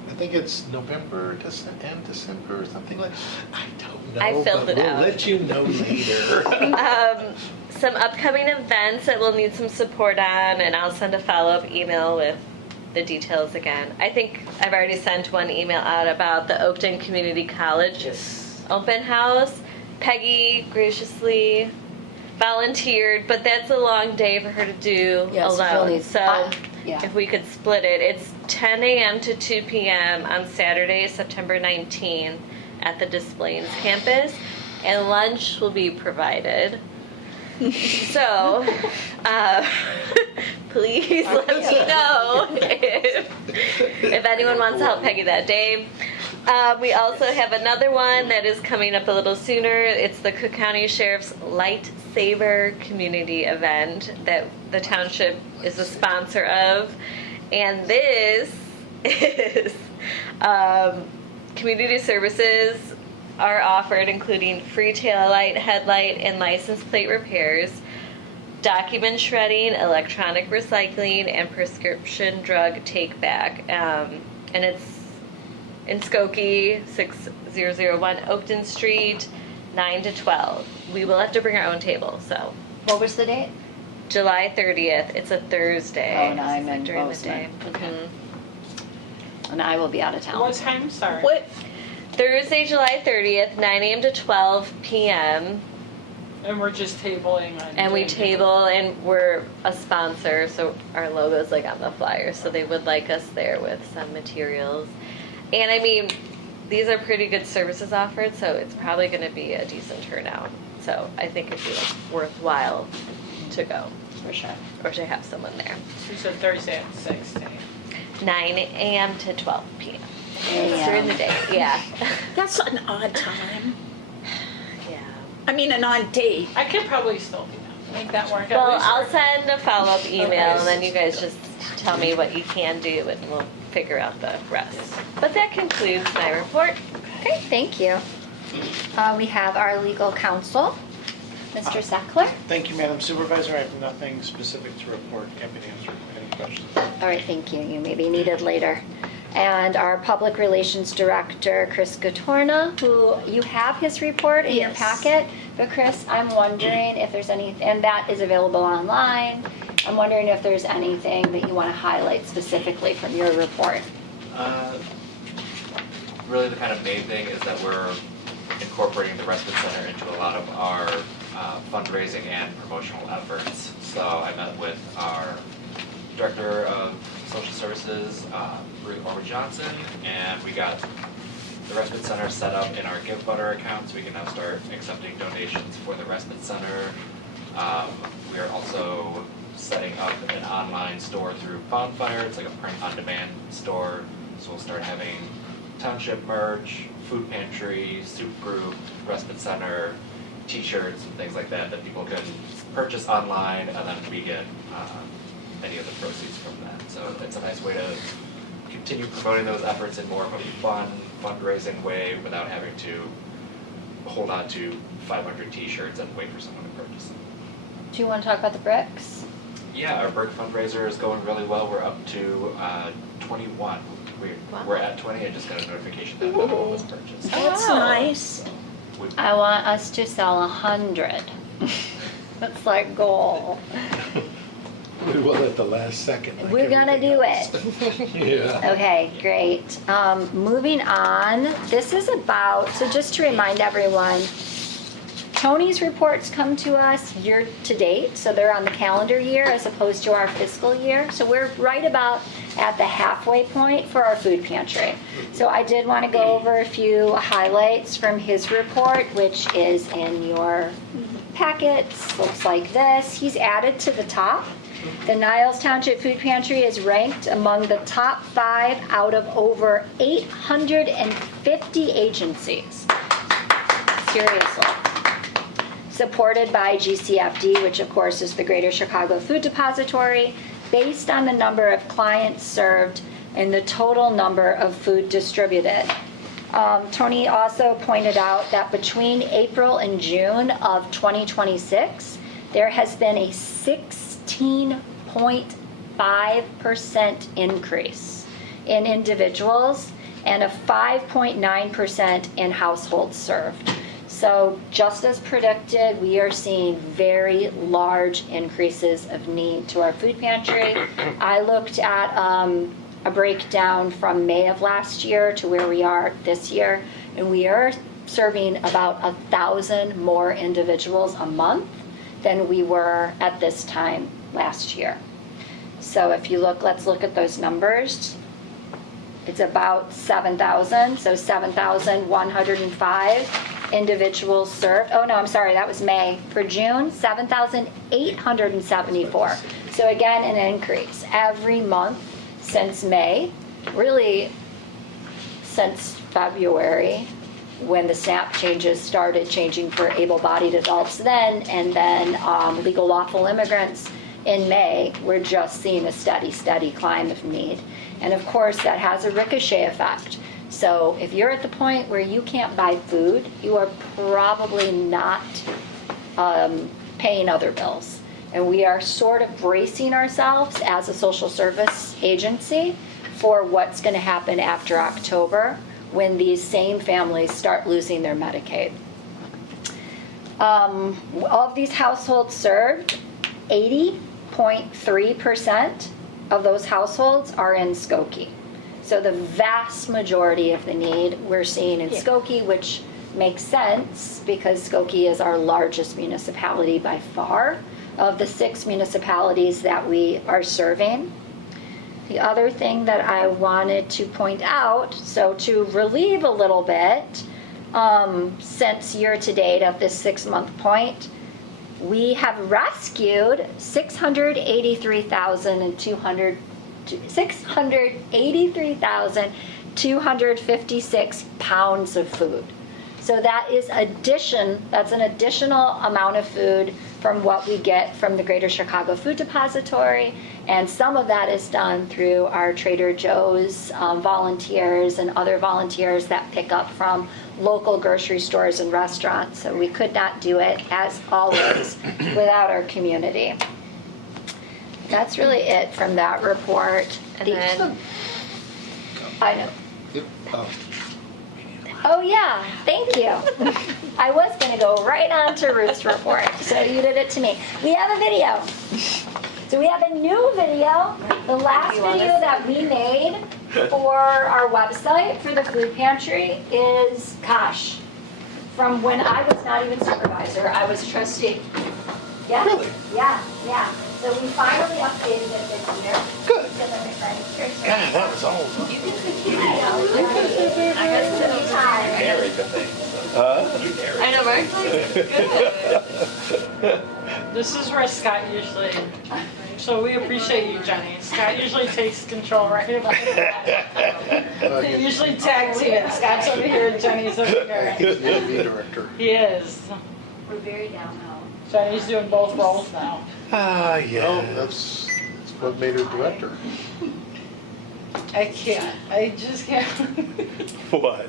I think it's November, and December, or something like. I don't know. I filled but it we'll out. let you know later. Some upcoming events that we'll need some support on, and I'll send a follow-up email with the details again. I think I've already sent one email out about the Oakton Community College open house. Peggy graciously volunteered, but that's a long day for her to do Yes, alone. really. So Yeah. if we could split it, it's 10 a.m. to 2 p.m. on Saturday, September 19 at the Des Plaines campus, and lunch will be provided. So, please let me know if anyone wants to help Peggy that day. We also have another one that is coming up a little sooner. It's the Cook County Sheriff's Lightsaber Community event that the township is a sponsor of. And this is community services are offered, including free taillight, headlight, and license plate repairs, document shredding, electronic recycling, and prescription drug take-back. And it's in Skokie, 6001 Oakton Street, 9 to 12. We will have to bring our own table, so. What was the date? July 30th, it's a Thursday. Oh, no, I'm in during the Bozeman. day. Okay. Mhm. And I will be out of town. What time? Sorry. What, Thursday, July 30th, 9 a.m. to 12 p.m. And we're just tabling on. And we doing it. table, and we're a sponsor, so our logo's like on the flyer, so they would like us there with some materials. And I mean, these are pretty good services offered, so it's probably going to be a decent turnout. So I think it'd be like worthwhile to go, For sure. or to have someone there. You said Thursday at 6 a.m. 9 a.m. to 12 p.m. A.m. During the day, yeah. that's an odd time. Yeah. I mean, an odd date. I could probably still do that. Make that work. At Well, least I'll for- send a follow-up email, Okay. and then you guys just tell me what you can do, and we'll figure out the rest. But that concludes my report. Great, thank you. We have our legal counsel, Mr. Sackler. Thank you, Madam Supervisor. I have nothing specific to report. Happy to answer any questions. All right, thank you. You may be needed later. And our Public Relations Director, Chris Gatorna, who you have his report in your Yes. packet. But Chris, I'm wondering if there's any, and that is available online. I'm wondering if there's anything that you want to highlight specifically from your report. Really the kind of main thing is that we're incorporating the Respite Center into a lot of our fundraising and promotional efforts. So I met with our Director of Social Services, Ruth Orwood Johnson, and we got the Respite Center set up in our Give Butter account, so we can now start accepting donations for the Respite Center. We are also setting up an online store through Bonfire. It's like a print-on-demand store, so we'll start having township merch, food pantry, soup group, Respite Center, t-shirts and things like that that people can purchase online, and then we get any of the proceeds from that. So it's a nice way to continue promoting those efforts in more of a fun, fundraising way without having to hold on to 500 t-shirts and wait for someone to purchase them. Do you want to talk about the bricks? Yeah, our brick fundraiser is going really well. We're up to 21. We're at 20. I just got a notification that one was purchased. That's nice. I want us to sell 100. That's like goal. We approval at the last second. like We're gonna do everything it. else. Yeah. Okay, great. Moving on, this is about, so just to remind everyone, Tony's reports come to us year to date, so they're on the calendar year as opposed to our fiscal year. So we're right about at the halfway point for our food pantry. So I did want to go over a few highlights from his report, which is in your packets. Looks like this. He's added to the top. The Niles Township Food Pantry is ranked among the top 5 out of over 850 agencies. Seriously. Supported by GCFD, which of course is the Greater Chicago Food Depository, based on the number of clients served and the total number of food distributed. Tony also pointed out that between April and June of 2026, there has been a 16.5% increase in individuals and a 5.9% in households served. So just as predicted, we are seeing very large increases of need to our food pantry. I looked at a breakdown from May of last year to where we are this year, and we are serving about 1,000 more individuals a month than we were at this time last year. So if you look, let's look at those numbers. It's about 7,000, so 7,105 individuals served. Oh no, I'm sorry, that was May. For June, 7,874. So again, an increase every month since May, really since February, when the SNAP changes started changing for able-bodied adults then, and then legal lawful immigrants in May, we're just seeing a steady climb of need. And of course, that has a ricochet effect. So if you're at the point where you can't buy food, you are probably not paying other bills. And we are sort of bracing ourselves as a social service agency for what's going to happen after October when these same families start losing their Medicaid. Of these households served, 80.3% of those households are in Skokie. So the vast majority of the need we're seeing in Skokie, which makes sense because Skokie is our largest municipality by far of the 6 municipalities that we are serving. The other thing that I wanted to point out, so to relieve a little bit, since year to date at this 6-month point, we have rescued 683,256 pounds of food. So that is that's an additional amount of food from what we get from the Greater Chicago Food Depository, and some of that is done through our Trader Joe's volunteers and other volunteers that pick up from local grocery stores and restaurants. So we could not do it, as always, without our community. That's really it from that report. And then I know. Yep. Oh yeah, thank you. I was going to go right on to Ruth's report, so you did it to me. We have a video. So we have a new video. The last video that we made for our website for the food pantry is, gosh, from when I was not even supervisor, I was trustee. Yeah? Really? Yeah. So we finally updated it this year. Good. God, that was old. Married the thing. I know, Mark. This is where Scott usually, so we appreciate you, Jenny. Scott usually takes control right about that. He usually tag team it. Scott's over here and Jenny's over here. He's the AV director. He is. We're very down now. Jenny's doing both roles now. Ah, No, yeah. that's what made her director. I can't. I just can't. What?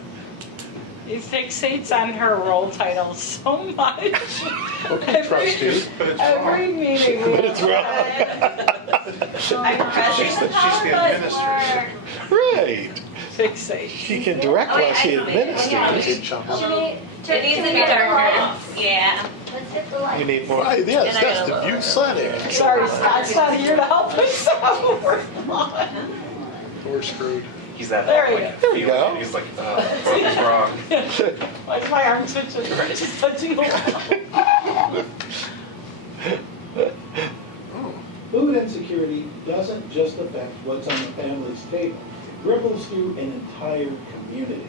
He fixates on her role title so much. Okay, trustee. Every meeting. But it's wrong. I'm president. She's the administrator. Right. Fixate. She can direct while she administers. Big chunk. Should we? It needs to be darker. Yeah. Let's You need more. Yes, that's the Butte Sun egg. Sorry, Scott's not here to help us, so We're screwed. He's at There that you point. go. There you feeling go. it. He's like, something's wrong. Why is my arm twitching? Just touching the wall. Food insecurity doesn't just affect what's on the family's table. It ripples through an entire community.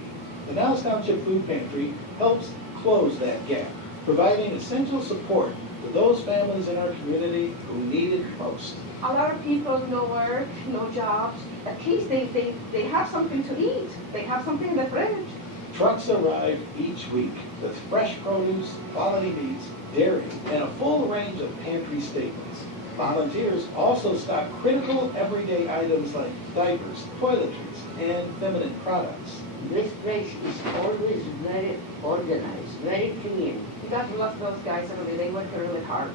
The Niles Township Food Pantry helps close that gap, providing essential support to those families in our community who need it most. A lot of people, no work, no jobs. At least they have something to eat. They have something in the fridge. Trucks arrive each week with fresh produce, quality meats, dairy, and a full range of pantry staples. Volunteers also stock critical everyday items like diapers, toiletries, and feminine products. This place is always very organized, very clean. You got to love those guys over there. They work really hard.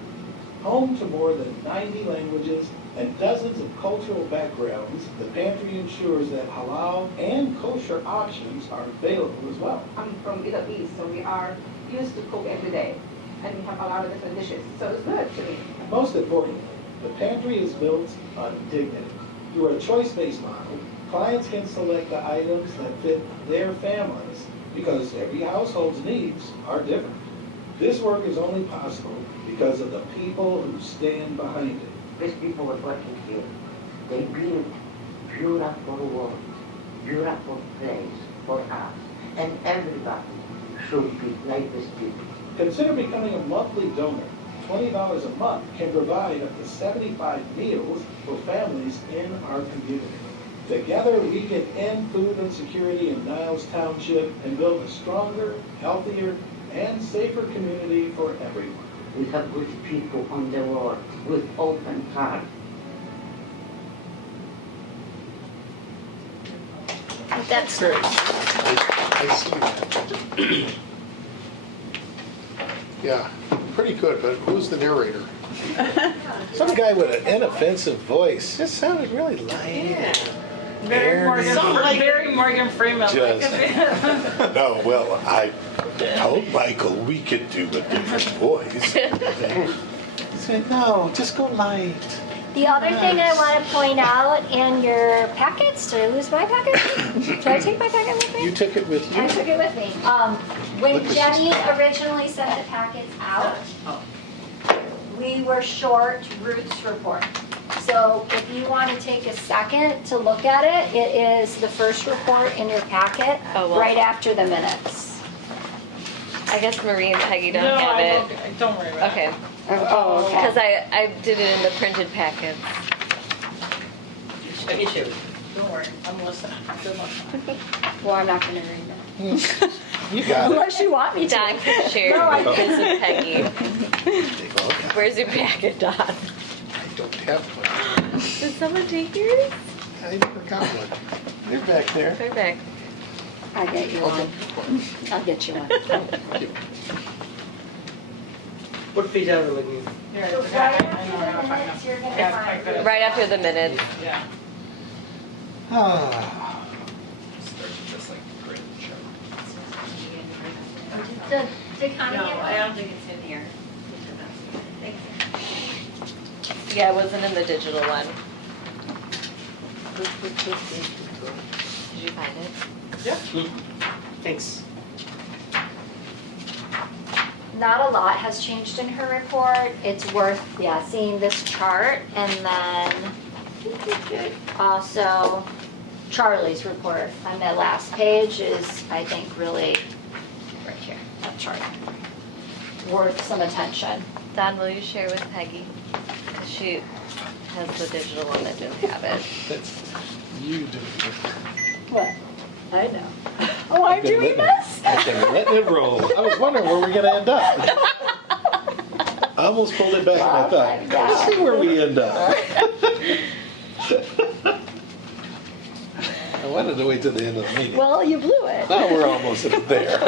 Home to more than 90 languages and dozens of cultural backgrounds, the pantry ensures that halal and kosher options are available as well. I'm from Middle East, so we are used to cook every day. And we have a lot of different dishes, so it's good to me. Most importantly, the pantry is built on dignity. Through a choice-based model, clients can select the items that fit their families because every household's needs are different. This work is only possible because of the people who stand behind it. These people were working here. They built beautiful world, beautiful place for us. And everybody should be like these people. Consider becoming a monthly donor. $20 a month can provide up to 75 meals for families in our community. Together, we can end food insecurity in Niles Township and build a stronger, healthier, and safer community for everyone. We have good people on the world with open heart. That's Great. I see that. Yeah, pretty good, but who's the narrator? Some guy with an inoffensive voice. Just sounded really light. Very Morgan Freeman. Just- No, well, I told Michael we could do a different voice. He said, no, just go light. The other thing I want to point out in your packets, did I lose my packet? Did I take my packet with me? You took it with you? I took it with me. When Look what Jenny originally sent the packets out, we were short Ruth's report. So if you want to take a second to look at it, it is the first report in your packet, right after the minutes. I guess Marie and Peggy don't No, have I it. don't worry about Okay. it. Oh, okay. Because I did it in the printed packets. I can share with you. Don't worry, I'm listening. Good listening. Well, I'm not going to read that. You got it. Unless you want me to. Don can share No, I his with Peggy. Okay. Where's your packet, Don? I don't have one. Did someone take yours? I never got one. They're back there. Right back. I'll get you one. I'll get you one. Thank you. What page are we looking at? Here, So I right got it. I know after how to the find minutes, it. you're going to Yeah, find I got it. Right after the minutes. Yeah. Starts with this like grid chart. Did Connie No, get one? I don't think it's in here. Yeah, it wasn't in the digital one. Did you find it? Yeah. Thanks. Not a lot has changed in her report. It's worth, seeing this chart and then also Charlie's report on that last page is, I think, really right here, that chart. Worth some attention. Don, will you share with Peggy? Because she has the digital one that didn't have it. That's you doing it. What? I know. Oh, I'm doing this? I've been letting it roll. I was wondering where we're going to end up. I almost pulled it back and I thought, let's see where we end up. I wanted to wait till the end of the meeting. Well, you blew it. Now we're almost there.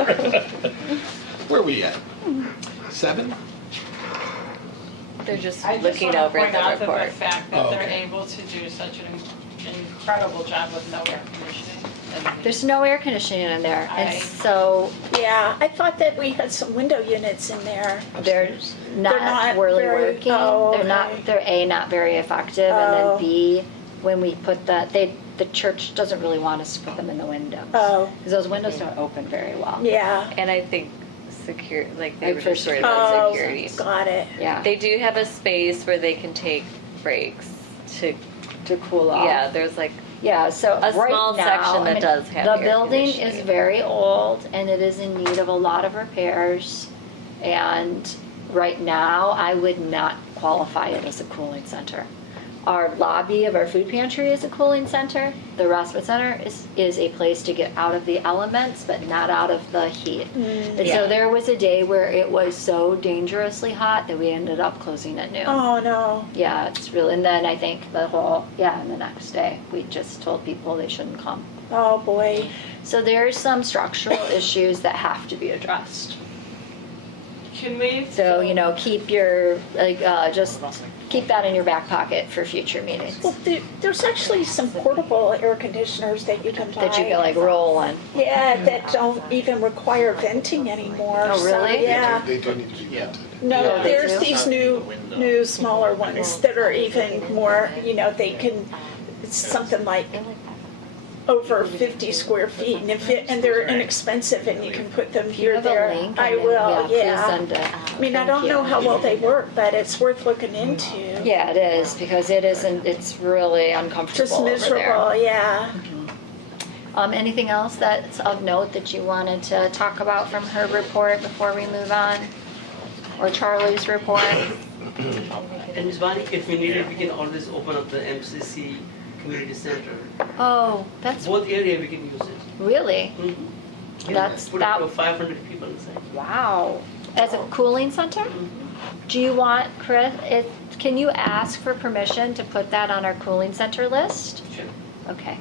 Where are we at? 7? They're just I just looking want to over point at out the that report. the fact that Oh, they're okay. able to do such an incredible job with no air conditioning. There's no air conditioning in there, and I- so Yeah, I thought that we had some window units in there. they're not not really very- working. oh, They're not. okay. They're A, not very effective, and Oh. then B, when we put the church doesn't really want us to put them in the windows. Oh. Because those windows don't open very well. Yeah. And I think secure, like they Like were for just worried about Oh, security. got it. Yeah. They do have a space where they can take breaks to, To cool off. yeah, there's like, Yeah, so A right small now, section that I mean, does have the air building is conditioning. very old and it is in need of a lot of repairs. And right now, I would not qualify it as a cooling center. Our lobby of our food pantry is a cooling center. The respite center is a place to get out of the elements, but not out of the heat. And so there was a day where it was so dangerously hot that we ended up closing at noon. Oh, no. Yeah, it's really, and then I think and the next day, we just told people they shouldn't come. Oh, boy. So there's some structural issues that have to be addressed. Can we? So, keep your, just keep that in your back pocket for future meetings. Well, there's actually some portable air conditioners that you can buy. That you can like roll on. Yeah, that don't even require venting anymore. Oh, So, really? yeah. They do need to be vented. No, Yeah, they there's do. these new smaller ones that are even more, they can, it's something like over 50 square feet, and they're inexpensive, and you can put them You here, have a there. link? I mean, will, Please yeah. send it. I mean, I don't know how well they work, but it's worth looking into. Yeah, it is, because it's really uncomfortable Just over miserable, there. yeah. Anything else that's of note that you wanted to talk about from her report before we move on? Or Charlie's report? And Ms. Bonnie, if we need it, we can always open up the MCC Community Center. Oh, that's Both area we can use it. really, Can That's- put that- up to 500 people inside. wow. As a cooling center? Do you want, Chris, can you ask for permission to put that on our cooling center list? Sure. Okay.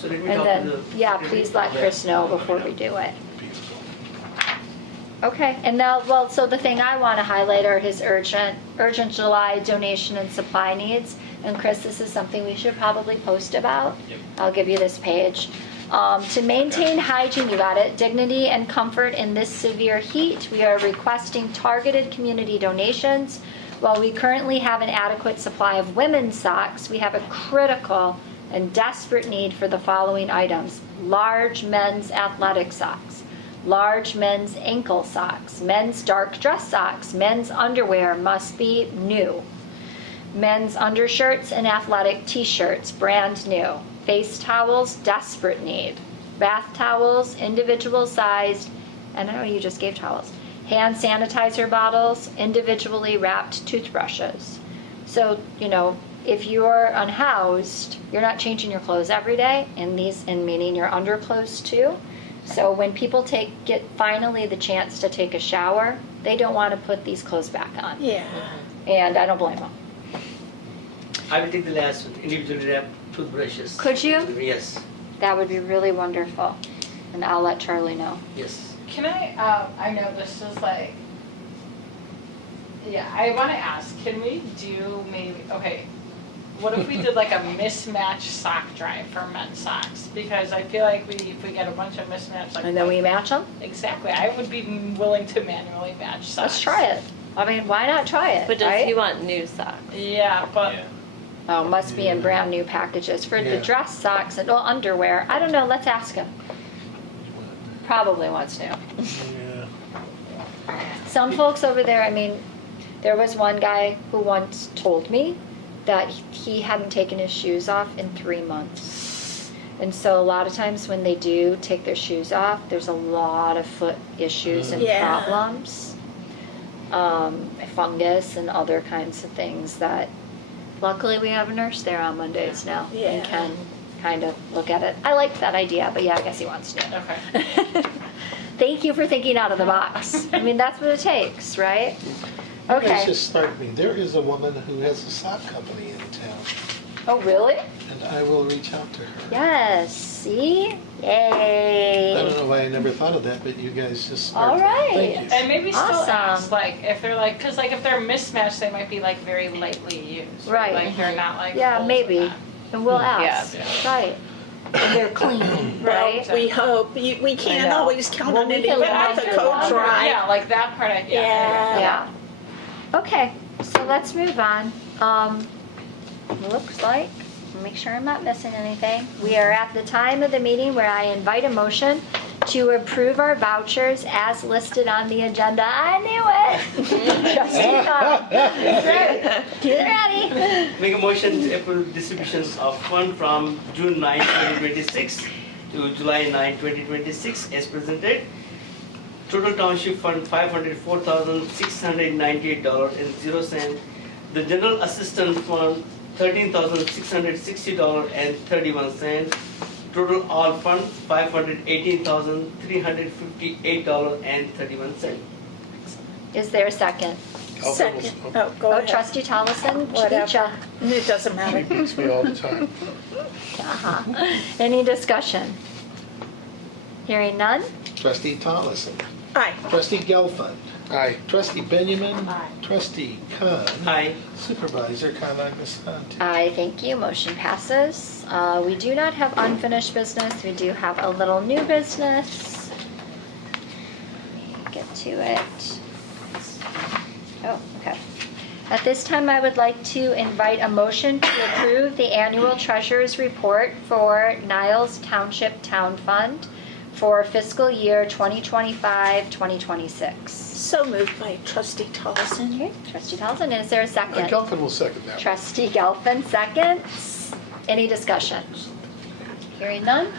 So let me And talk then, to the. yeah, please let Chris know before we do it. Okay, and now, so the thing I want to highlight are his urgent July donation and supply needs. And Chris, this is something we should probably post about. Yep. I'll give you this page. To maintain hygiene, you got it, dignity and comfort in this severe heat, we are requesting targeted community donations. While we currently have an adequate supply of women's socks, we have a critical and desperate need for the following items: large men's athletic socks, large men's ankle socks, men's dark dress socks, men's underwear must be new, men's undershirts and athletic t-shirts, brand new, face towels, desperate need, bath towels, individual sized, and I know you just gave towels, hand sanitizer bottles, individually wrapped toothbrushes. So, if you're unhoused, you're not changing your clothes every day, and meaning your underclothes too. So when people get finally the chance to take a shower, they don't want to put these clothes back on. Yeah. And I don't blame them. I will take the last one, individually wrapped toothbrushes. Could you? Yes, That would be really wonderful. And I'll let Charlie know. yes. Can I know this is like, yeah, I want to ask, can we do what if we did like a mismatched sock drive for men's socks? Because I feel like if we get a bunch of mismatched, like. And then we match them? Exactly, I would be willing to manually match socks. Let's try it. I mean, why not try it, but does right? he want new socks? Yeah, but. Yeah. Oh, must be in brand new packages. For the Yeah. dress socks and underwear, I don't know, let's ask him. Probably wants new. Yeah. Some folks over there, there was one guy who once told me that he hadn't taken his shoes off in 3 months. And so a lot of times when they do take their shoes off, there's a lot of foot issues and Yeah. problems. Fungus and other kinds of things that, luckily we have a nurse there on Mondays now Yeah. and can kind of look at it. I liked that idea, but yeah, I guess he wants to. Okay. Thank you for thinking out of the box. That's what it takes, right? You guys Okay. just sparked me. There is a woman who has a sock company in town, Oh, really? and I will reach out to her. Yes. See? I Yay. don't know why I never thought of that, but you guys just All sparked right. me. Thank you. And maybe still Awesome. ask, if they're because if they're mismatched, they might be very lightly used. Right. Like they're not Yeah, holes in maybe. that. And we'll ask, right? And they're clean, right? We hope. We can't know. always count Well, on we can anyone limit if the it code's longer. right. Yeah, like that part, Yeah. Okay, so let's move on. Looks like, make sure I'm not missing anything. We are at the time of the meeting where I invite a motion to approve our vouchers as listed on the agenda. I knew it. Trustee Cobb. Get ready. Make a motion to approve distributions of fund from June 9, 2026 to July 9, 2026 as presented. Total township fund $504,698.00. The general assistance fund $13,660.31. Total all fund $518,358.31. Is there a second? Second. Oh, go Oh, ahead. Trustee Tollison, Whatever. beat ya. It doesn't matter. She beats me all the time. Any discussion? Hearing none? Trustee Tollison. Aye. Trustee Gelfand. Aye. Trustee Benjamin. Aye. Trustee Khan. Aye. Supervisor Kanagasanti. Aye, thank you. Motion passes. We do not have unfinished business. We do have a little new business. Let me get to it. Oh, okay. At this time, I would like to invite a motion to approve the annual treasurer's report for Niles Township Town Fund for fiscal year 2025-2026. So moved by Trustee Tollison. Okay, Trustee Townsend, is there a second? Gelfen will second that. Trustee Gelfen, seconds. Any discussion? Hearing none?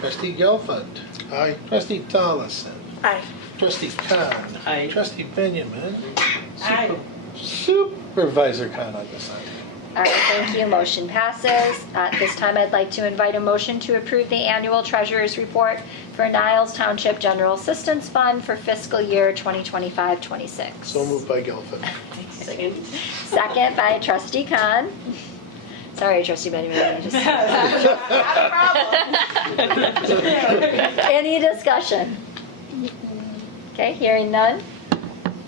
Trustee Gelfand. Aye. Trustee Tollison. Aye. Trustee Khan. Aye. Trustee Benjamin. Aye. Supervisor Kanagasanti. All right, thank you. Motion passes. At this time, I'd like to invite a motion to approve the annual treasurer's report for Niles Township General Assistance Fund for fiscal year 2025-26. So moved by Gelfen. Second. Second by Trustee Khan. Sorry, Trustee Benjamin. I just... Any discussion? Okay, hearing none.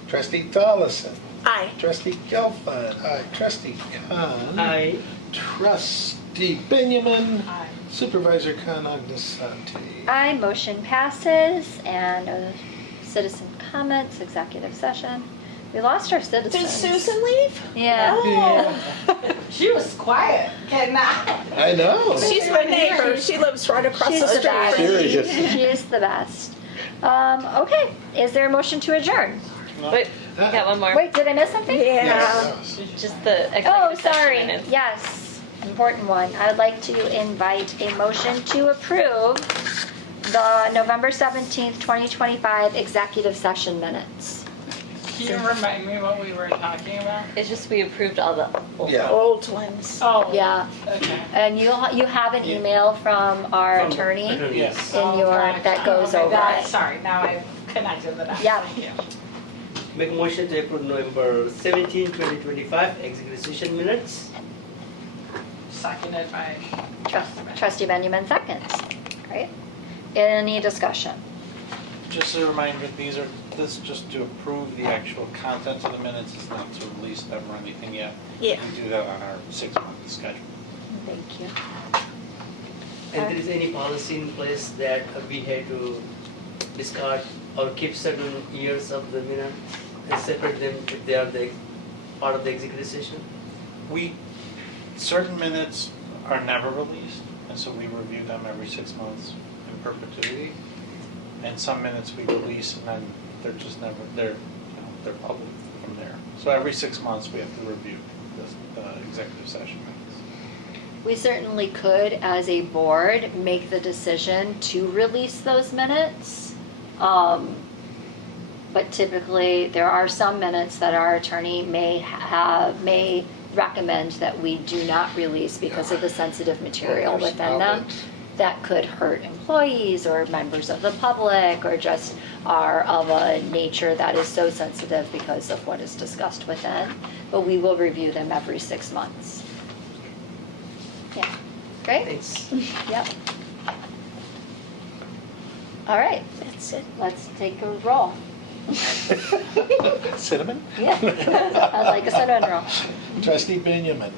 Trustee Tollison. Aye. Trustee Gelfand. Aye. Trustee Khan. Aye. Trustee Benjamin. Aye. Supervisor Kanagasanti. Aye, motion passes. And citizen comments, executive session. We lost our Did citizens. Susan leave? Yeah. Oh. She was quiet. Can I know. She's my neighbor. She lives right across She's the the street best. from me. Serious. She is the best. Okay, is there a motion to adjourn? Wait, we got one more. Wait, did I miss something? Yeah. Yes. Just the Oh, executive session sorry. minutes. Yes, important one. I would like to invite a motion to approve the November 17th, 2025 executive session minutes. Can you remind me what we were talking about? It's just we approved all the old Yeah. Old ones. Oh. Yeah, Okay. and you have an email from our From attorney Yes. in your, that goes over it. Sorry, now I've connected the dots. Yeah. Thank you. Make a motion to approve November 17, 2025 executive session minutes. Seconded by Trustee Benjamin seconds. Great. Any discussion? Just a reminder, this is just to approve the actual content of the minutes, it's not to release them or anything yet. Yeah. We do that on our 6-month schedule. Thank you. And there is any policy in place that we had to discard or keep certain years of the minutes and separate them if they are the part of the executive session? Certain minutes are never released, and so we review them every 6 months in perpetuity. And some minutes we release, and then they're just never, they're public from there. So every 6 months, we have to review the executive session minutes. We certainly could, as a board, make the decision to release those minutes. But typically, there are some minutes that our attorney may recommend that we do not release because of the sensitive material within them. That could hurt employees or members of the public, or just are of a nature that is so sensitive because of what is discussed within. But we will review them every 6 months. Yeah, great? Thanks. Yep. All right, That's it. let's take a roll. Cinnamon? Yeah, I'd like a cinnamon roll. Trustee Benjamin.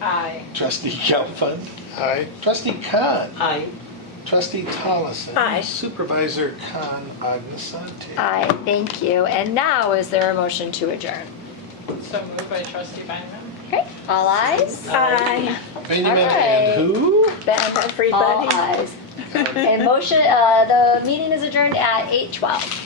Aye. Trustee Gelfand. Aye. Trustee Khan. Aye. Trustee Tollison. Aye. Supervisor Khan Agnesante. Aye, thank you. And now, is there a motion to adjourn? So moved by trustee Bynum. Okay, all ayes? Aye. Benjamin All and right. who? Then Everybody. all ayes. And motion, the meeting is adjourned at 8:12.